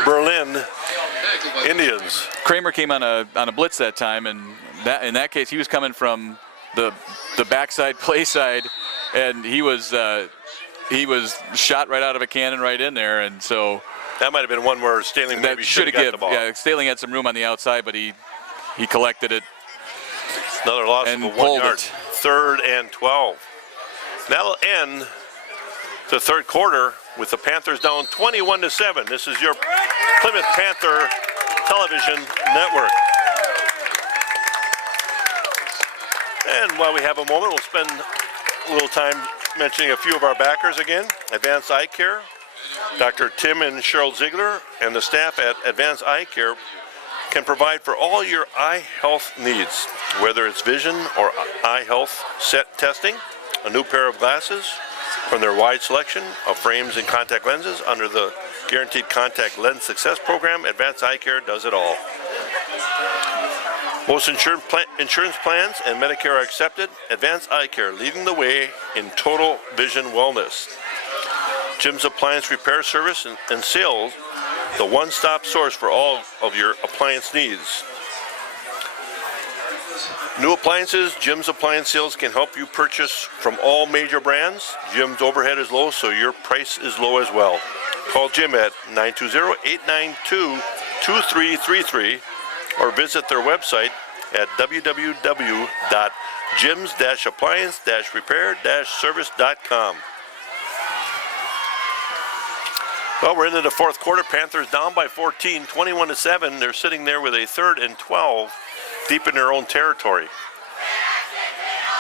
Berlin Indians. Kramer came on a blitz that time, and in that case he was coming from the backside play side, and he was shot right out of a cannon right in there, and so that might have been one where Staling maybe should have got the ball. Yeah, Staling had some room on the outside, but he collected it. Another loss and of 1 yard. it. 3rd and 12. That'll end the 3rd quarter with the Panthers down 21-7. This is your Plymouth Panther Television Network. And while we have a moment, we'll spend a little time mentioning a few of our backers again. Advanced Eye Care, Dr. Tim and Cheryl Ziegler, and the staff at Advanced Eye Care can provide for all your eye health needs, whether it's vision or eye health set testing, a new pair of glasses from their wide selection of frames and contact lenses under the Guaranteed Contact Lens Success Program. Advanced Eye Care does it all. Most insurance plans and Medicare are accepted. Advanced Eye Care leading the way in total vision wellness. Jim's Appliance Repair Service and Sales, the one-stop source for all of your appliance needs. New appliances, Jim's Appliance Sales can help you purchase from all major brands. Jim's overhead is low, so your price is low as well. Call Jim at 920-892-2333 or visit their website at www.jims-appliance-repair-service.com. Well, we're into the fourth quarter. Panthers down by 14, 21-7. They're sitting there with a 3rd and 12, deep in their own territory.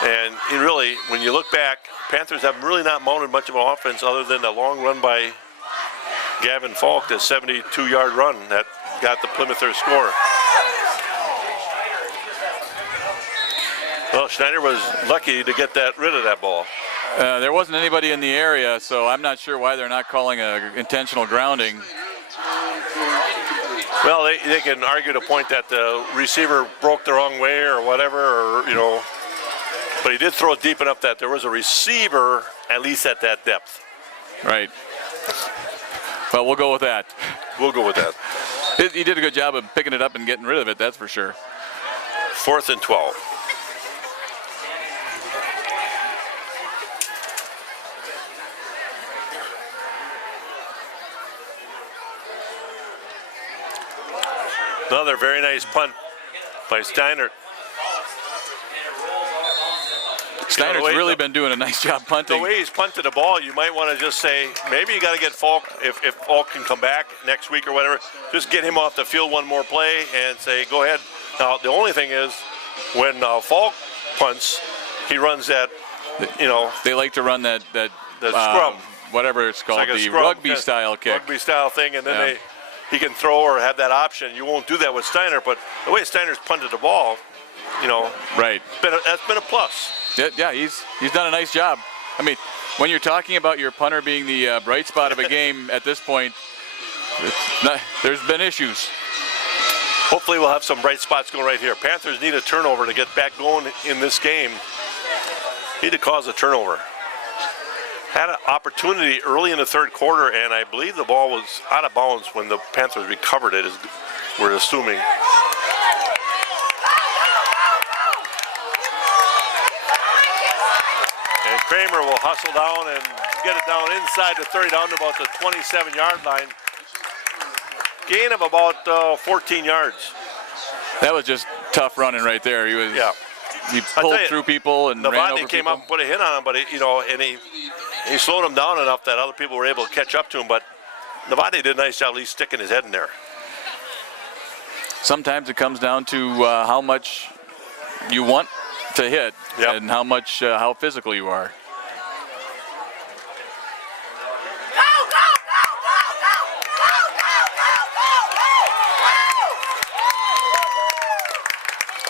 And really, when you look back, Panthers have really not mounted much of an offense other than a long run by Gavin Falk, the 72-yard run that got the Plymouth their score. Well, Schneider was lucky to get rid of that ball. There wasn't anybody in the area, so I'm not sure why they're not calling an intentional grounding. Well, they can argue the point that the receiver broke the wrong way or whatever, or, you know, but he did throw it deep enough that there was a receiver at least at that depth. Right. But we'll go with that. We'll go with that. He did a good job of picking it up and getting rid of it, that's for sure. 4th and 12. Another very nice punt by Steinert. Steinert's really been doing a nice job punting. The way he's punted the ball, you might want to just say, maybe you got to get Falk, if Falk can come back next week or whatever, just get him off the field one more play and say, go ahead. Now, the only thing is, when Falk punts, he runs that, you know. They like to run the scrum. Whatever it's called, like the rugby-style kick. Rugby-style thing, and then he can throw or have that option. You won't do that with Steiner, but the way Steiner's punted the ball, you know, right. That's been a plus. Yeah, he's done a nice job. I mean, when you're talking about your punter being the bright spot of a game at this point, there's been issues. Hopefully we'll have some bright spots going right here. Panthers need a turnover to get back going in this game. Need to cause a turnover. Had an opportunity early in the third quarter, and I believe the ball was out of bounds when the Panthers recovered it, we're assuming. And Kramer will hustle down and get it down inside the 30, down to about the 27-yard line. Gain of about 14 yards. That was just tough running right there. He was. Yeah. He pulled through people and ran over people. Came up and put a hit on him, but he slowed him down enough that other people were able to catch up to him. But Novotny did a nice job at least sticking his head in there. Sometimes it comes down to how much you want to hit and how physical you are.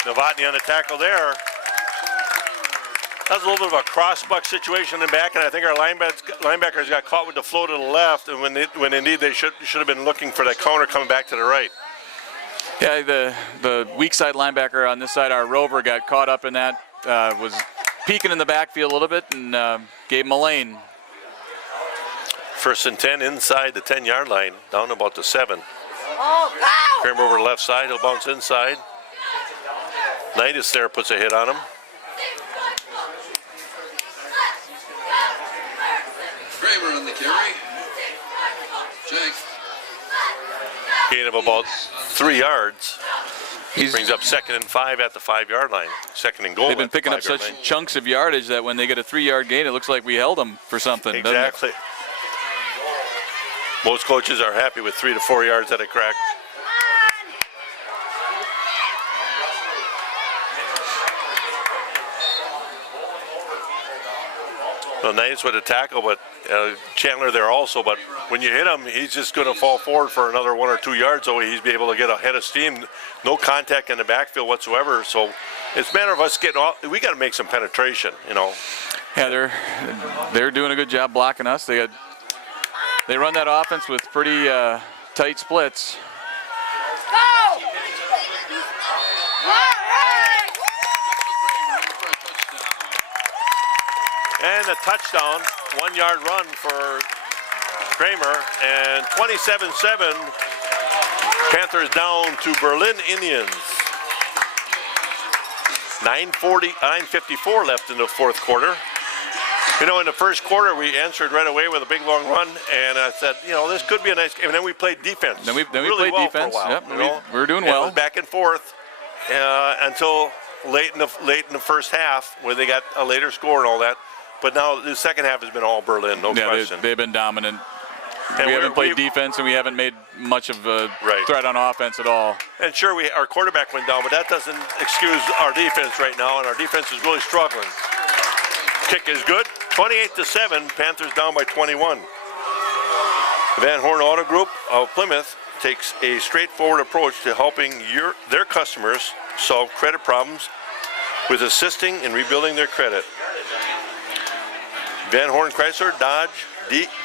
Novotny on the tackle there. That was a little bit of a cross-buck situation in the back, and I think our linebackers got caught with the flow to the left, and when indeed they should have been looking for that counter coming back to the right. Yeah, the weak side linebacker on this side, our Rover, got caught up in that, was peeking in the backfield a little bit and gave him a lane. 1st and 10 inside the 10-yard line, down about the 7. Kramer over the left side, he'll bounce inside. Knightis there puts a hit on him. Kramer on the carry. Jack. Gain of about 3 yards. He brings up 2nd and 5 at the 5-yard line. 2nd and goal. They've been picking up such chunks of yardage that when they get a 3-yard gain, it looks like we held them for something. Exactly. Most coaches are happy with 3 to 4 yards that it cracked. Nice with a tackle, but Chandler there also. But when you hit him, he's just going to fall forward for another 1 or 2 yards. So he's be able to get ahead of steam. No contact in the backfield whatsoever. So it's a matter of us getting off. We got to make some penetration, you know. Yeah, they're doing a good job blocking us. They run that offense with pretty tight splits. And a touchdown, 1 yard run for Kramer, and 27-7. Panthers down to Berlin Indians. 9:54 left in the fourth quarter. You know, in the first quarter, we answered right away with a big long run, and I said, you know, this could be a nice game. And then we played defense. Then we really played well defense. For a while, Yep, you know? we were doing and well. It was back and forth until late in the first half, where they got a later score and all that. But now the second half has been all Berlin, no question. They've been dominant. And we haven't played defense, and we haven't made much of a Right. threat on offense at all. And sure, our quarterback went down, but that doesn't excuse our defense right now, and our defense is really struggling. Kick is good. 28-7, Panthers down by 21. Van Horn Auto Group of Plymouth takes a straightforward approach to helping their customers solve credit problems with assisting in rebuilding their credit. Van Horn Chrysler, Dodge,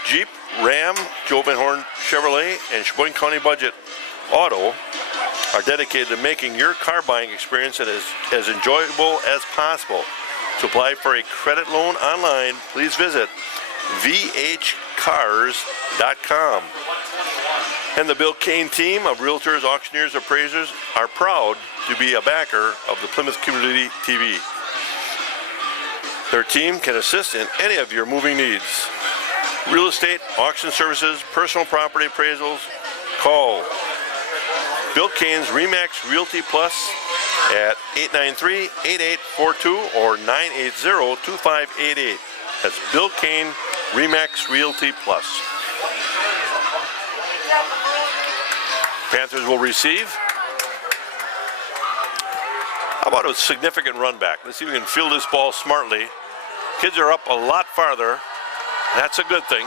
Jeep, Ram, Joe Van Horn Chevrolet, and Sheboygan County Budget Auto are dedicated to making your car buying experience as enjoyable as possible. To apply for a credit loan online, please visit vhcars.com. And the Bill Kane team of realtors, auctioneers, appraisers are proud to be a backer of the Plymouth Community TV. Their team can assist in any of your moving needs. Real estate, auction services, personal property appraisals. Call Bill Kane's REMAX Realty Plus at 893-8842 or 980-2588. That's Bill Kane REMAX Realty Plus. Panthers will receive. How about a significant run back? Let's see if we can field this ball smartly. Kids are up a lot farther. That's a good thing.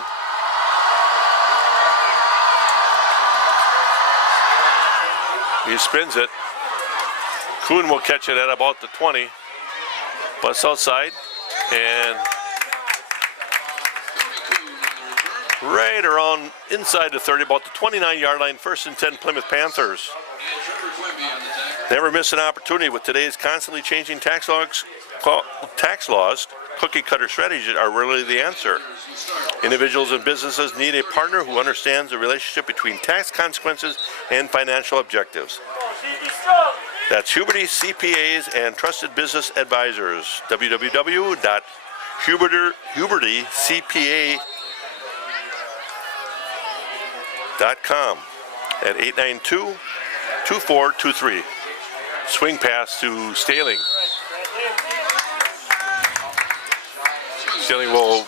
He spins it. Kuhn will catch it at about the 20. Bus outside. And right around inside the 30, about the 29-yard line, 1st and 10 Plymouth Panthers. Never miss an opportunity with today's constantly changing tax laws. Cookie cutter strategies are really the answer. Individuals and businesses need a partner who understands the relationship between tax consequences and financial objectives. That's Huberty CPAs and Trusted Business Advisors. www.hubertycpa.com at 892-2423. Swing pass to Staling. Staling will.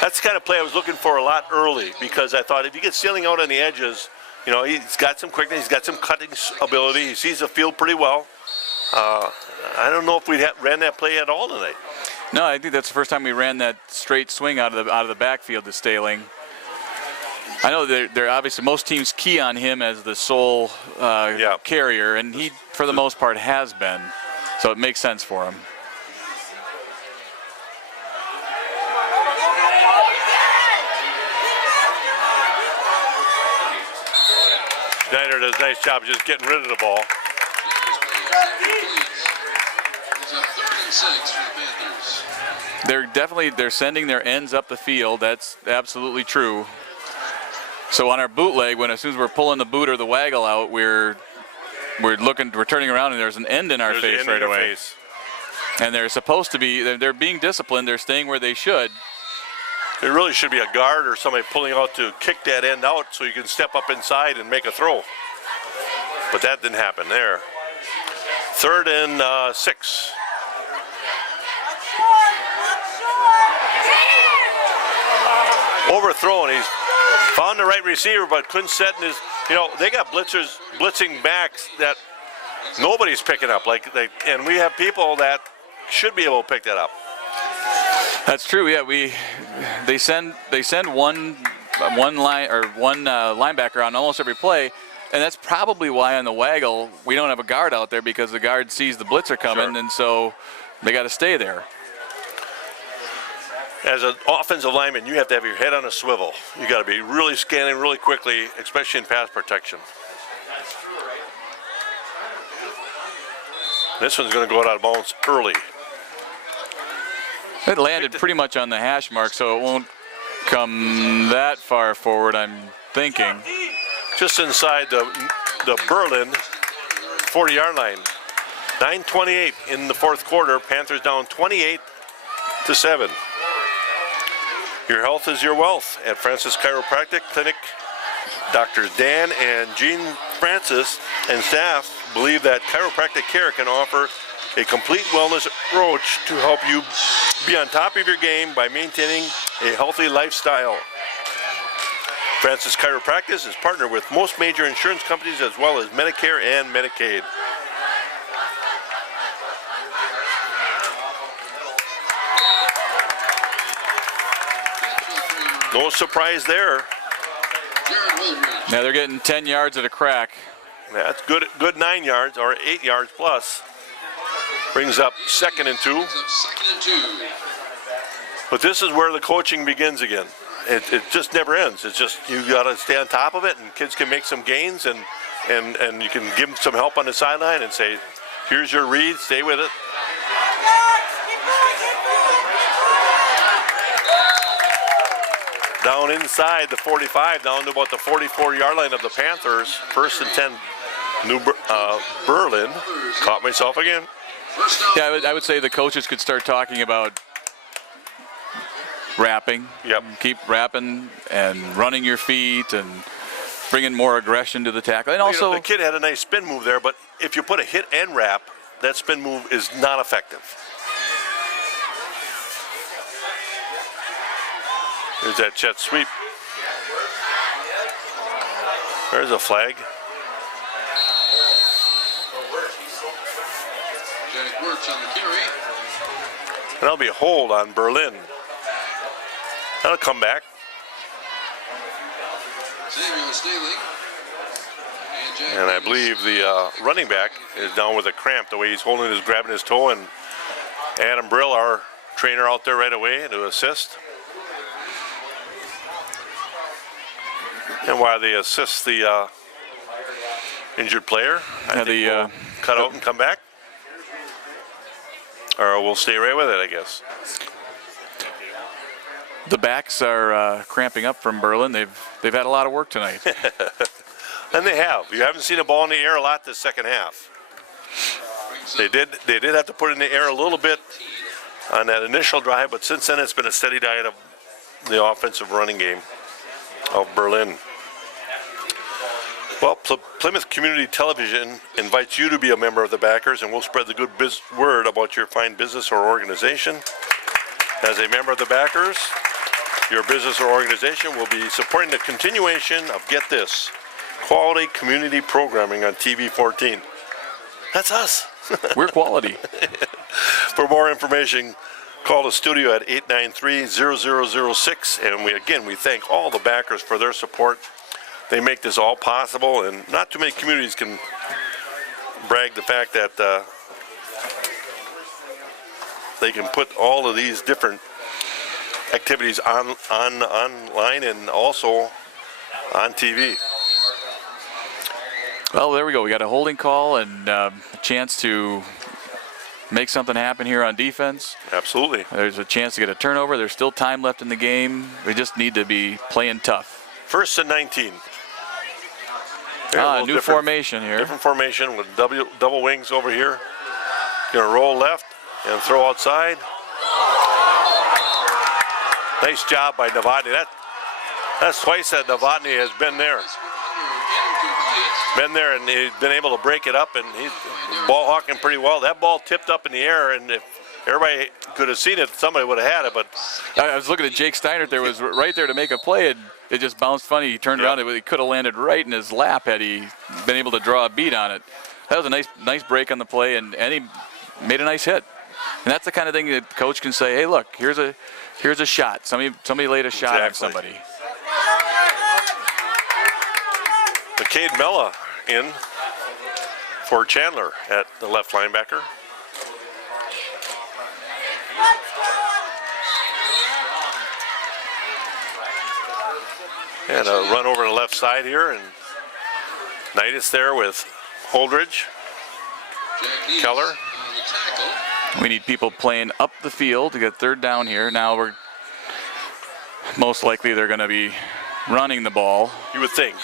That's the kind of play I was looking for a lot early, because I thought if you get Staling out on the edges, you know, he's got some quickness, he's got some cutting ability, he sees the field pretty well. I don't know if we ran that play at all tonight. No, I think that's the first time we ran that straight swing out of the backfield to Staling. I know they're obviously, most teams key on him as the sole carrier, and he, for the most part, has been. So it makes sense for him. Schneider does a nice job just getting rid of the ball. It's a 3rd and 6 for the Panthers. They're sending their ends up the field. That's absolutely true. So on our bootleg, as soon as we're pulling the boot or the waggle out, we're turning around and there's an end in our face right away. And they're supposed to be, they're being disciplined. They're staying where they should. There really should be a guard or somebody pulling out to kick that end out so you can step up inside and make a throw. But that didn't happen there. 3rd and 6. Overthrown. He's found the right receiver, but couldn't set in his. You know, they got blitzing backs that nobody's picking up. And we have people that should be able to pick that up. That's true. Yeah, they send one linebacker on almost every play, and that's probably why on the waggle we don't have a guard out there, because the guard sees the blitzer coming, and so they got to stay there. As an offensive lineman, you have to have your head on a swivel. You got to be really scanning really quickly, especially in pass protection. This one's going to go out of bounds early. It landed pretty much on the hash mark, so it won't come that far forward, I'm thinking. Just inside the Berlin 40-yard line. 9:28 in the fourth quarter. Panthers down 28-7. Your health is your wealth at Francis Chiropractic Clinic. Doctors Dan and Jean Francis and staff believe that chiropractic care can offer a complete wellness approach to help you be on top of your game by maintaining a healthy lifestyle. Francis Chiropractic is partnered with most major insurance companies as well as Medicare and Medicaid. No surprise there. Now they're getting 10 yards at a crack. That's good 9 yards or 8 yards plus. Brings up 2nd and 2. But this is where the coaching begins again. It just never ends. It's just you got to stay on top of it, and kids can make some gains, and you can give them some help on the sideline and say, here's your read, stay with it. Down inside the 45, down to about the 44-yard line of the Panthers. 1st and 10, Berlin. Caught myself again. Yeah, I would say the coaches could start talking about wrapping. Yep. Keep wrapping and running your feet and bringing more aggression to the tackle. And also, the kid had a nice spin move there, but if you put a hit and wrap, that spin move is not effective. There's that jet sweep. There's a flag. Jack Wirtz on the carry. And that'll be a hold on Berlin. That'll come back. Samuel Staling. And I believe the running back is down with a cramp, the way he's holding his, grabbing his toe, and Adam Brill, our trainer, out there right away to assist. And while they assist the injured player, I think we'll cut out and come back. Or we'll stay right with it, I guess. the backs are cramping up from Berlin. They've had a lot of work tonight. And they have. You haven't seen a ball in the air a lot this second half. They did have to put it in the air a little bit on that initial drive, but since then it's been a steady diet of the offensive running game of Berlin. Well, Plymouth Community Television invites you to be a member of the backers, and we'll spread the good word about your fine business or organization. As a member of the backers, your business or organization will be supporting the continuation of, get this, quality community programming on TV 14. That's us. We're quality. For more information, call the studio at 893-0006. And we thank all the backers for their support. They make this all possible, and not too many communities can brag the fact that they can put all of these different activities online and also on TV. Well, there we go. We got a holding call and a chance to make something happen here on defense. Absolutely. There's a chance to get a turnover. There's still time left in the game. We just need to be playing tough. 1st and 19. New formation here. Different formation with double wings over here. Gonna roll left and throw outside. Nice job by Novotny. That's twice that Novotny has been there. Been there, and he's been able to break it up, and he's ball hawking pretty well. That ball tipped up in the air, and if everybody could have seen it, somebody would have had it. But I was looking at Jake Steinert. There was right there to make a play, and it just bounced funny. He turned around, he could have landed right in his lap had he been able to draw a beat on it. That was a nice break on the play, and he made a nice hit. And that's the kind of thing that the coach can say, hey, look, here's a shot. Somebody laid a shot on somebody. McCade Mella in for Chandler at the left linebacker. And a run over to the left side here, and Knight is there with Holdridge, Keller. On the tackle. We need people playing up the field to get third down here. Now we're most likely they're going to be running the ball. You would think.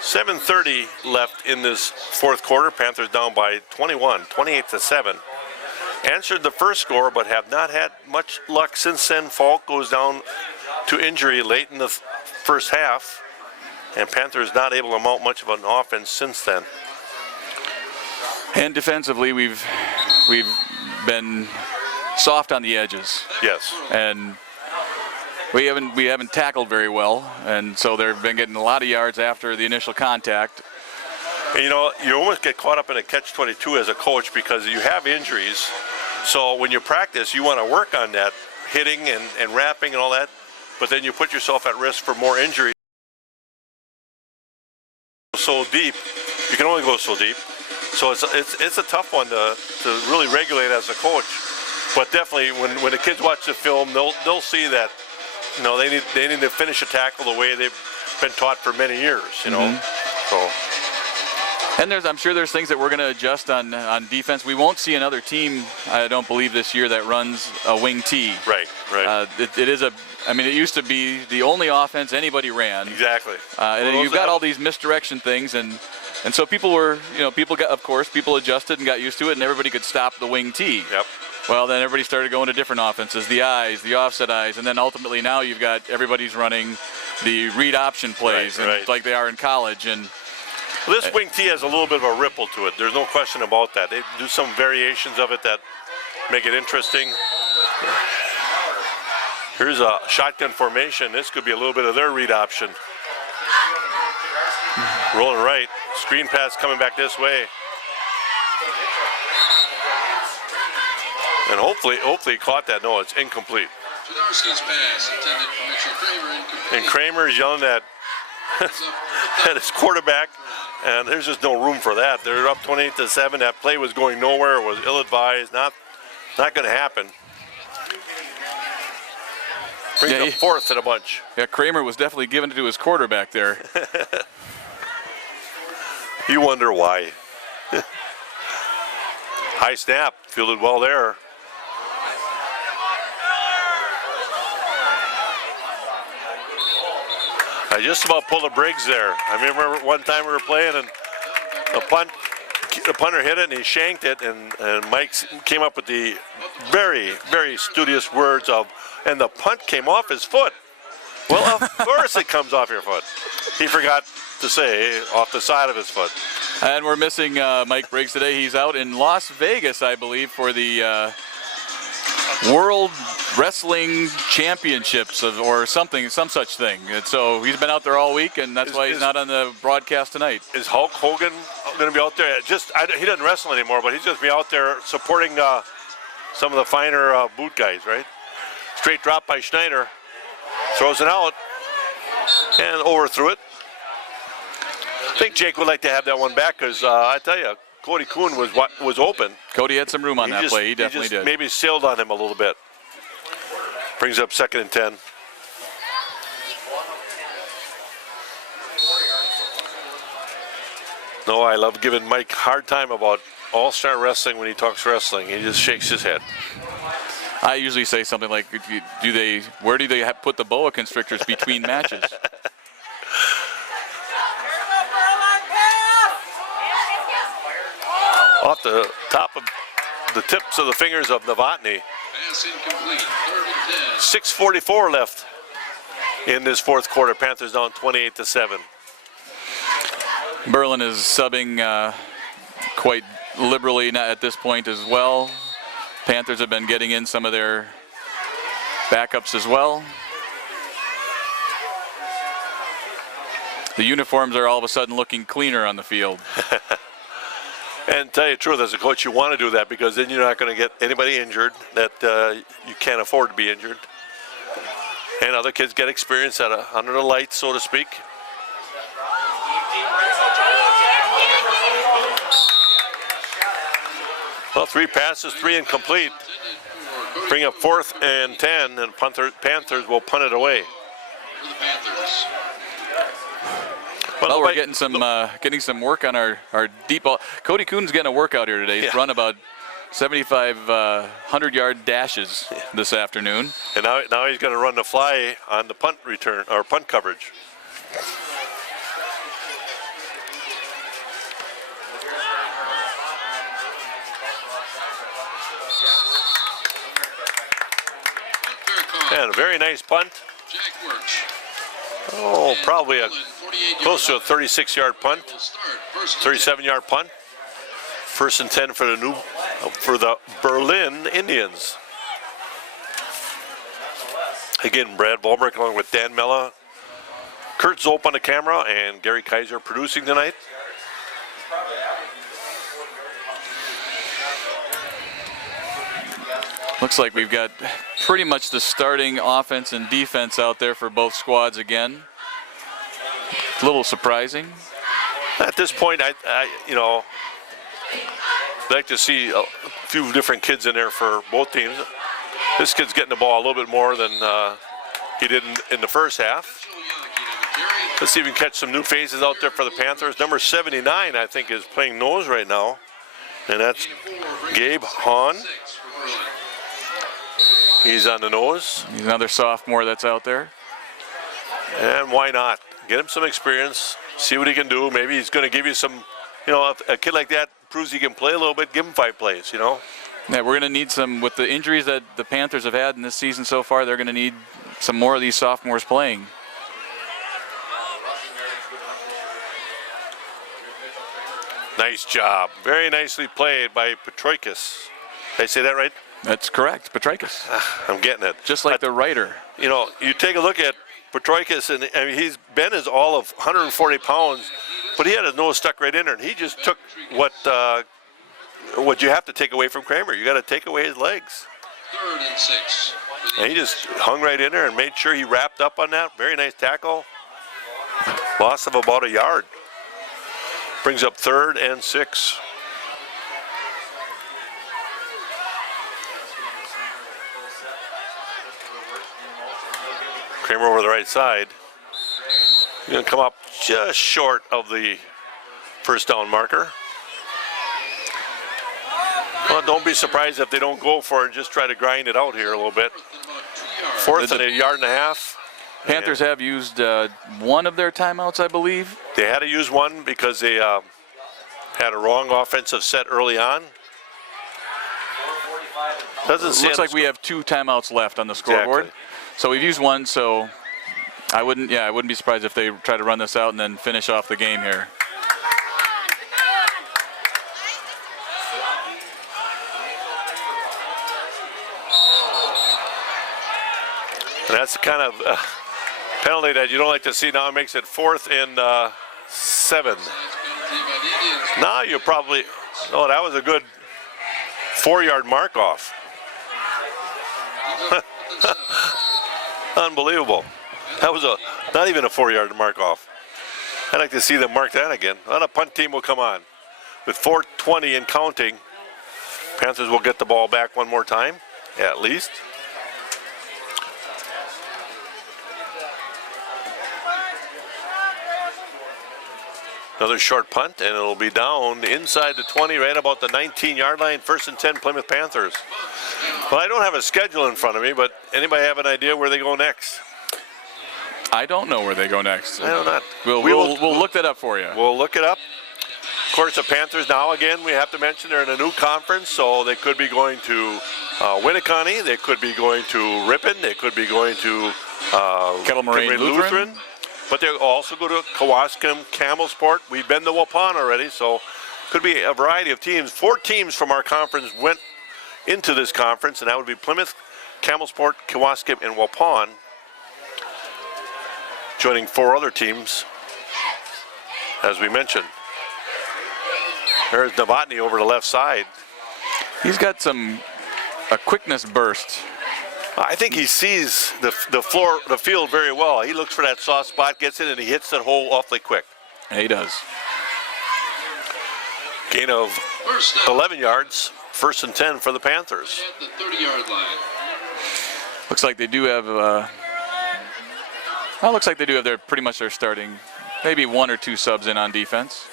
7:30 left in this fourth quarter. Panthers down by 21, 28-7. Answered the first score, but have not had much luck since then. Falk goes down to injury late in the first half, and Panthers not able to mount much of an offense since then. And defensively, we've been soft on the edges. Yes. And we haven't tackled very well, and so they've been getting a lot of yards after the initial contact. And you almost get caught up in a catch-22 as a coach because you have injuries. So when you practice, you want to work on that, hitting and wrapping and all that, but then you put yourself at risk for more injury. So deep, you can only go so deep. So it's a tough one to really regulate as a coach. But definitely, when the kids watch the film, they'll see that they need to finish a tackle the way they've been taught for many years. So. And I'm sure there's things that we're going to adjust on defense. We won't see another team, I don't believe, this year that runs a wing T. Right. It used to be the only offense anybody ran. Exactly. And you've got all these misdirection things, and so people adjusted and got used to it, and everybody could stop the wing T. Yep. Well, then everybody started going to different offenses, the eyes, the offset eyes, and then ultimately now you've got everybody's running the read option plays, right. like they are in college. And this wing T has a little bit of a ripple to it. There's no question about that. They do some variations of it that make it interesting. Here's a shotgun formation. This could be a little bit of their read option. Rolling right. Screen pass coming back this way. And hopefully he caught that. No, it's incomplete. Jadarski's pass intended for Mitchell Kramer, incomplete. And Kramer's yelling at his quarterback, and there's just no room for that. They're up 28-7. That play was going nowhere. It was ill-advised. Not going to happen. Brings up fourth in a bunch. Yeah, Kramer was definitely giving it to his quarterback there. You wonder why. High snap, fielded well there. I just about pulled a Briggs there. I remember one time we were playing and the punter hit it and he shanked it, and Mike came up with the very, very studious words of, and the punt came off his foot. Well, of course it comes off your foot. He forgot to say off the side of his foot. And we're missing Mike Briggs today. He's out in Las Vegas, I believe, for the World Wrestling Championships or something, some such thing. And so he's been out there all week, and that's why he's not on the broadcast tonight. Is Hulk Hogan going to be out there? He doesn't wrestle anymore, but he's going to be out there supporting some of the finer boot guys, right? Straight drop by Schneider. Throws it out and overthrew it. I think Jake would like to have that one back because I tell you, Cody Kuhn was open. Cody had some room on that play. He definitely did. Maybe sailed on him a little bit. Brings up 2nd and 10. No, I love giving Mike a hard time about all-star wrestling when he talks wrestling. He just shakes his head. I usually say something like, where do they put the boa constrictors between matches? Off the top of the tips of the fingers of Novotny. Pass incomplete. 3rd and 10. 6:44 left in this fourth quarter. Panthers down 28-7. Berlin is subbing quite liberally at this point as well. Panthers have been getting in some of their backups as well. The uniforms are all of a sudden looking cleaner on the field. And tell you the truth, as a coach, you want to do that because then you're not going to get anybody injured that you can't afford to be injured. And other kids get experience under the lights, so to speak. Well, 3 passes, 3 incomplete. Bring up 4th and 10, and Panthers will punt it away. For the Panthers. Well, we're getting some work on our deep ball. Cody Kuhn's getting a workout here today. He's run about 7,500-yard dashes this afternoon. And now he's going to run the fly on the punt return or punt coverage. And a very nice punt. Jack Wirch. Oh, probably close to a 36-yard punt, 37-yard punt. 1st and 10 for the Berlin Indians. Again, Brad Volbrick along with Dan Mella, Kurt Zolp on the camera, and Gary Kaiser producing tonight. Looks like we've got pretty much the starting offense and defense out there for both squads again. A little surprising. At this point, I like to see a few different kids in there for both teams. This kid's getting the ball a little bit more than he did in the first half. Let's see if we can catch some new faces out there for the Panthers. Number 79, I think, is playing nose right now, and that's Gabe Hahn. He's on the nose. He's another sophomore that's out there. And why not? Get him some experience, see what he can do. Maybe he's going to give you some, if a kid like that proves he can play a little bit, give him 5 plays, Yeah, we're going to need some, with the injuries that the Panthers have had in this season so far, they're going to need some more of these sophomores playing. Nice job. Very nicely played by Petroikis. Did I say that right? That's correct, Petroikis. I'm getting it. Just like the writer. You take a look at Petroikis, and I mean, Ben is all of 140 pounds, but he had his nose stuck right in there, and he just took what you have to take away from Kramer. You got to take away his legs. 3rd and 6. And he just hung right in there and made sure he wrapped up on that. Very nice tackle. Loss of about a yard. Brings up 3rd and 6. Kramer over the right side. He's going to come up just short of the first down marker. Well, don't be surprised if they don't go for it and just try to grind it out here a little bit. 4th and a yard and a half. Panthers have used one of their timeouts, I believe. They had to use one because they had a wrong offensive set early on. Looks like we have 2 timeouts left on the scoreboard. Exactly. So we've used one, so I wouldn't be surprised if they try to run this out and then finish off the game here. And that's the kind of penalty that you don't like to see. Now it makes it 4th and 7. Now you probably, that was a good 4-yard mark off. Unbelievable. That was not even a 4-yard mark off. I'd like to see them mark that again. Well, a punt team will come on. With 4:20 and counting, Panthers will get the ball back one more time, at least. Another short punt, and it'll be down inside the 20, right about the 19-yard line. 1st and 10, Plymouth Panthers. Well, I don't have a schedule in front of me, but anybody have an idea where they go next? I don't know where they go next. I don't know. We'll look that up for you. We'll look it up. Of course, the Panthers now, again, we have to mention they're in a new conference, so they could be going to Winneconne. They could be going to Ripon. They could be going to Kettle Moraine Lutheran. But they also go to Kewaskum, Camelsport. We've been to Waupun already, so could be a variety of teams. 4 teams from our conference went into this conference, and that would be Plymouth, Camelsport, Kewaskum, and Waupun, joining 4 other teams, as we mentioned. There's Novotny over the left side. He's got a quickness burst. I think he sees the field very well. He looks for that soft spot, gets in, and he hits that hole awfully quick. He does. Gain of First down 11 yards, 1st and 10 for the Panthers. at the 30-yard line. Looks like they do have. Looks like they do have pretty much their starting, maybe 1 or 2 subs in on defense.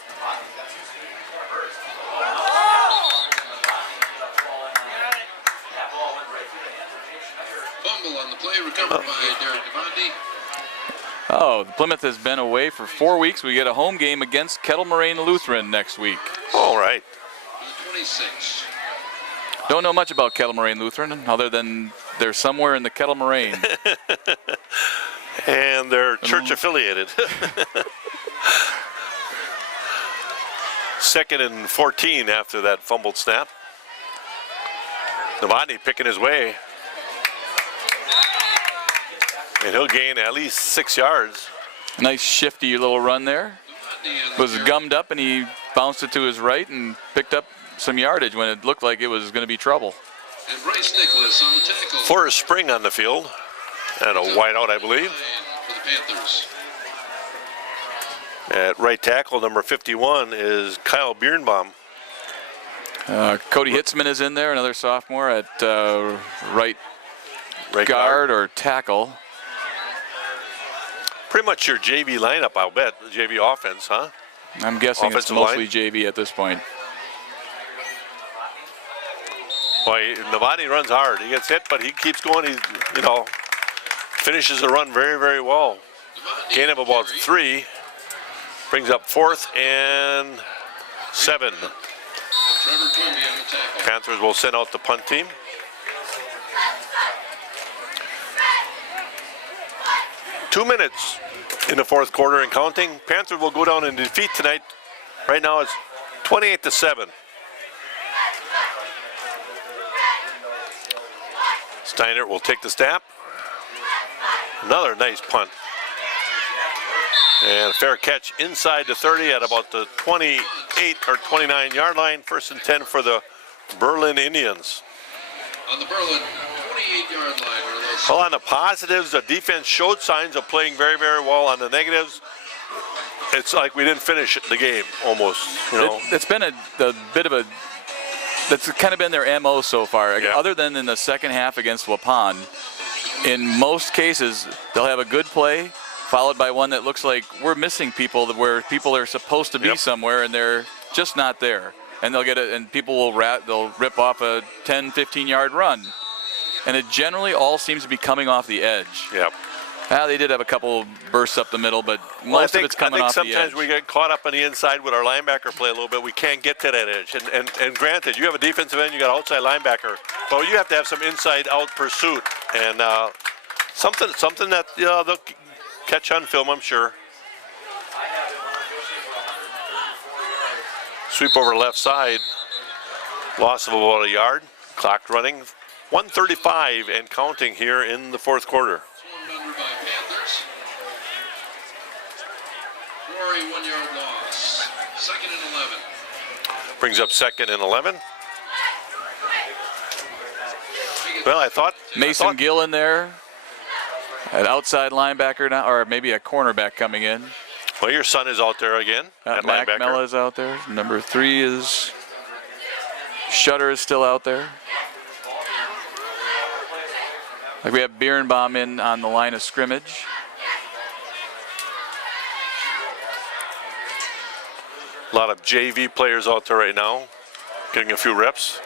Fumble on the play, recovered by Derek Devontae. Oh, Plymouth has been away for 4 weeks. We get a home game against Kettle Moraine Lutheran next week. All right. To the 26. Don't know much about Kettle Moraine Lutheran other than they're somewhere in the Kettle Moraine. And they're church affiliated. 2nd and 14 after that fumbled snap. Novotny picking his way. And he'll gain at least 6 yards. Nice shifty little run there. Was gummed up and he bounced it to his right and picked up some yardage when it looked like it was going to be trouble. And Bryce Nicholas on the tackle. Forrest Spring on the field. And a wideout, I believe. For the Panthers. At right tackle, number 51 is Kyle Birnbaum. Cody Hitzman is in there, another sophomore at right Right guard or tackle. Pretty much your JV lineup, I'll bet. JV offense, huh? I'm guessing Offensive it's mostly line? JV at this point. Boy, Novotny runs hard. He gets hit, but he keeps going. He, finishes the run very, very well. Gain of about 3. Brings up 4th and 7. Trevor Toomey on the tackle. Panthers will send out the punt team. Two minutes in the 4th quarter and counting. Panthers will go down in defeat tonight. Right now it's 28-7. Steiner will take the snap. Another nice punt. And a fair catch inside the 30 at about the 28 or 29 yard line. 1st and 10 for the Berlin Indians. On the Berlin 28-yard line. Well, on the positives, the defense showed signs of playing very, very well. On the negatives, it's like we didn't finish the game almost, It's been a bit of a, that's kind of been their MO so far. Yeah. Other than in the second half against Waupun, in most cases, they'll have a good play, followed by one that looks like we're missing people, where people are supposed to be somewhere and they're just not there. And they'll get it, and people will they'll rip off a 10, 15-yard run. And it generally all seems to be coming off the edge. Yep. They did have a couple bursts up the middle, but most of it's coming off the edge. I think sometimes we get caught up on the inside with our linebacker play a little bit. We can't get to that edge. And granted, you have a defensive end, you got an outside linebacker, but you have to have some inside-out pursuit. And something that they'll catch on film, I'm sure. Sweep over the left side. Loss of about a yard. Clock running. 1:35 and counting here in the 4th quarter. Swarmed under by Panthers. Rory 1-yard loss. 2nd and 11. Brings up 2nd and 11. Well, I thought Mason Gill in there, an outside linebacker now, or maybe a cornerback coming in. Well, your son is out there again at Mac linebacker. Mella is out there. Number 3 is Shutter is still out there. Like we have Birnbaum in on the line of scrimmage. A lot of JV players out there right now, getting a few reps.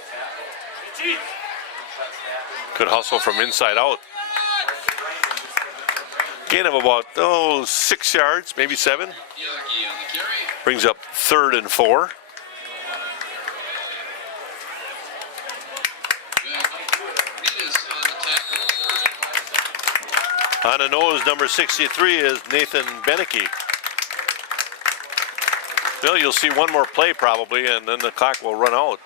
Good hustle from inside out. Gain of about 6 yards, maybe 7. Yagi on the carry. Brings up 3rd and 4. Vegas on the tackle. On the nose, number 63 is Nathan Beneke. Well, you'll see one more play probably, and then the clock will run out.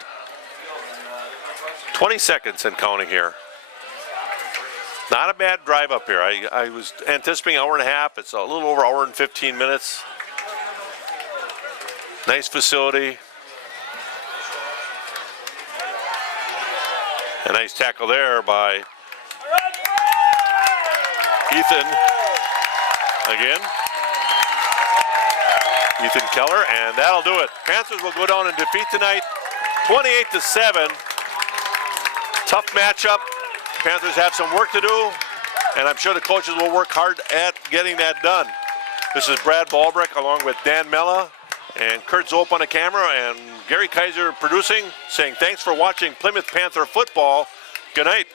20 seconds and counting here. Not a bad drive up here. I was anticipating hour and a half. It's a little over hour and 15 minutes. Nice facility. A nice tackle there by Ethan. Again. Ethan Keller, and that'll do it. Panthers will go down in defeat tonight, 28-7. Tough matchup. Panthers have some work to do, and I'm sure the coaches will work hard at getting that done. This is Brad Balbrick along with Dan Mella and Kurt Zope on the camera and Gary Kaiser producing, saying thanks for watching Plymouth Panther football. Good night.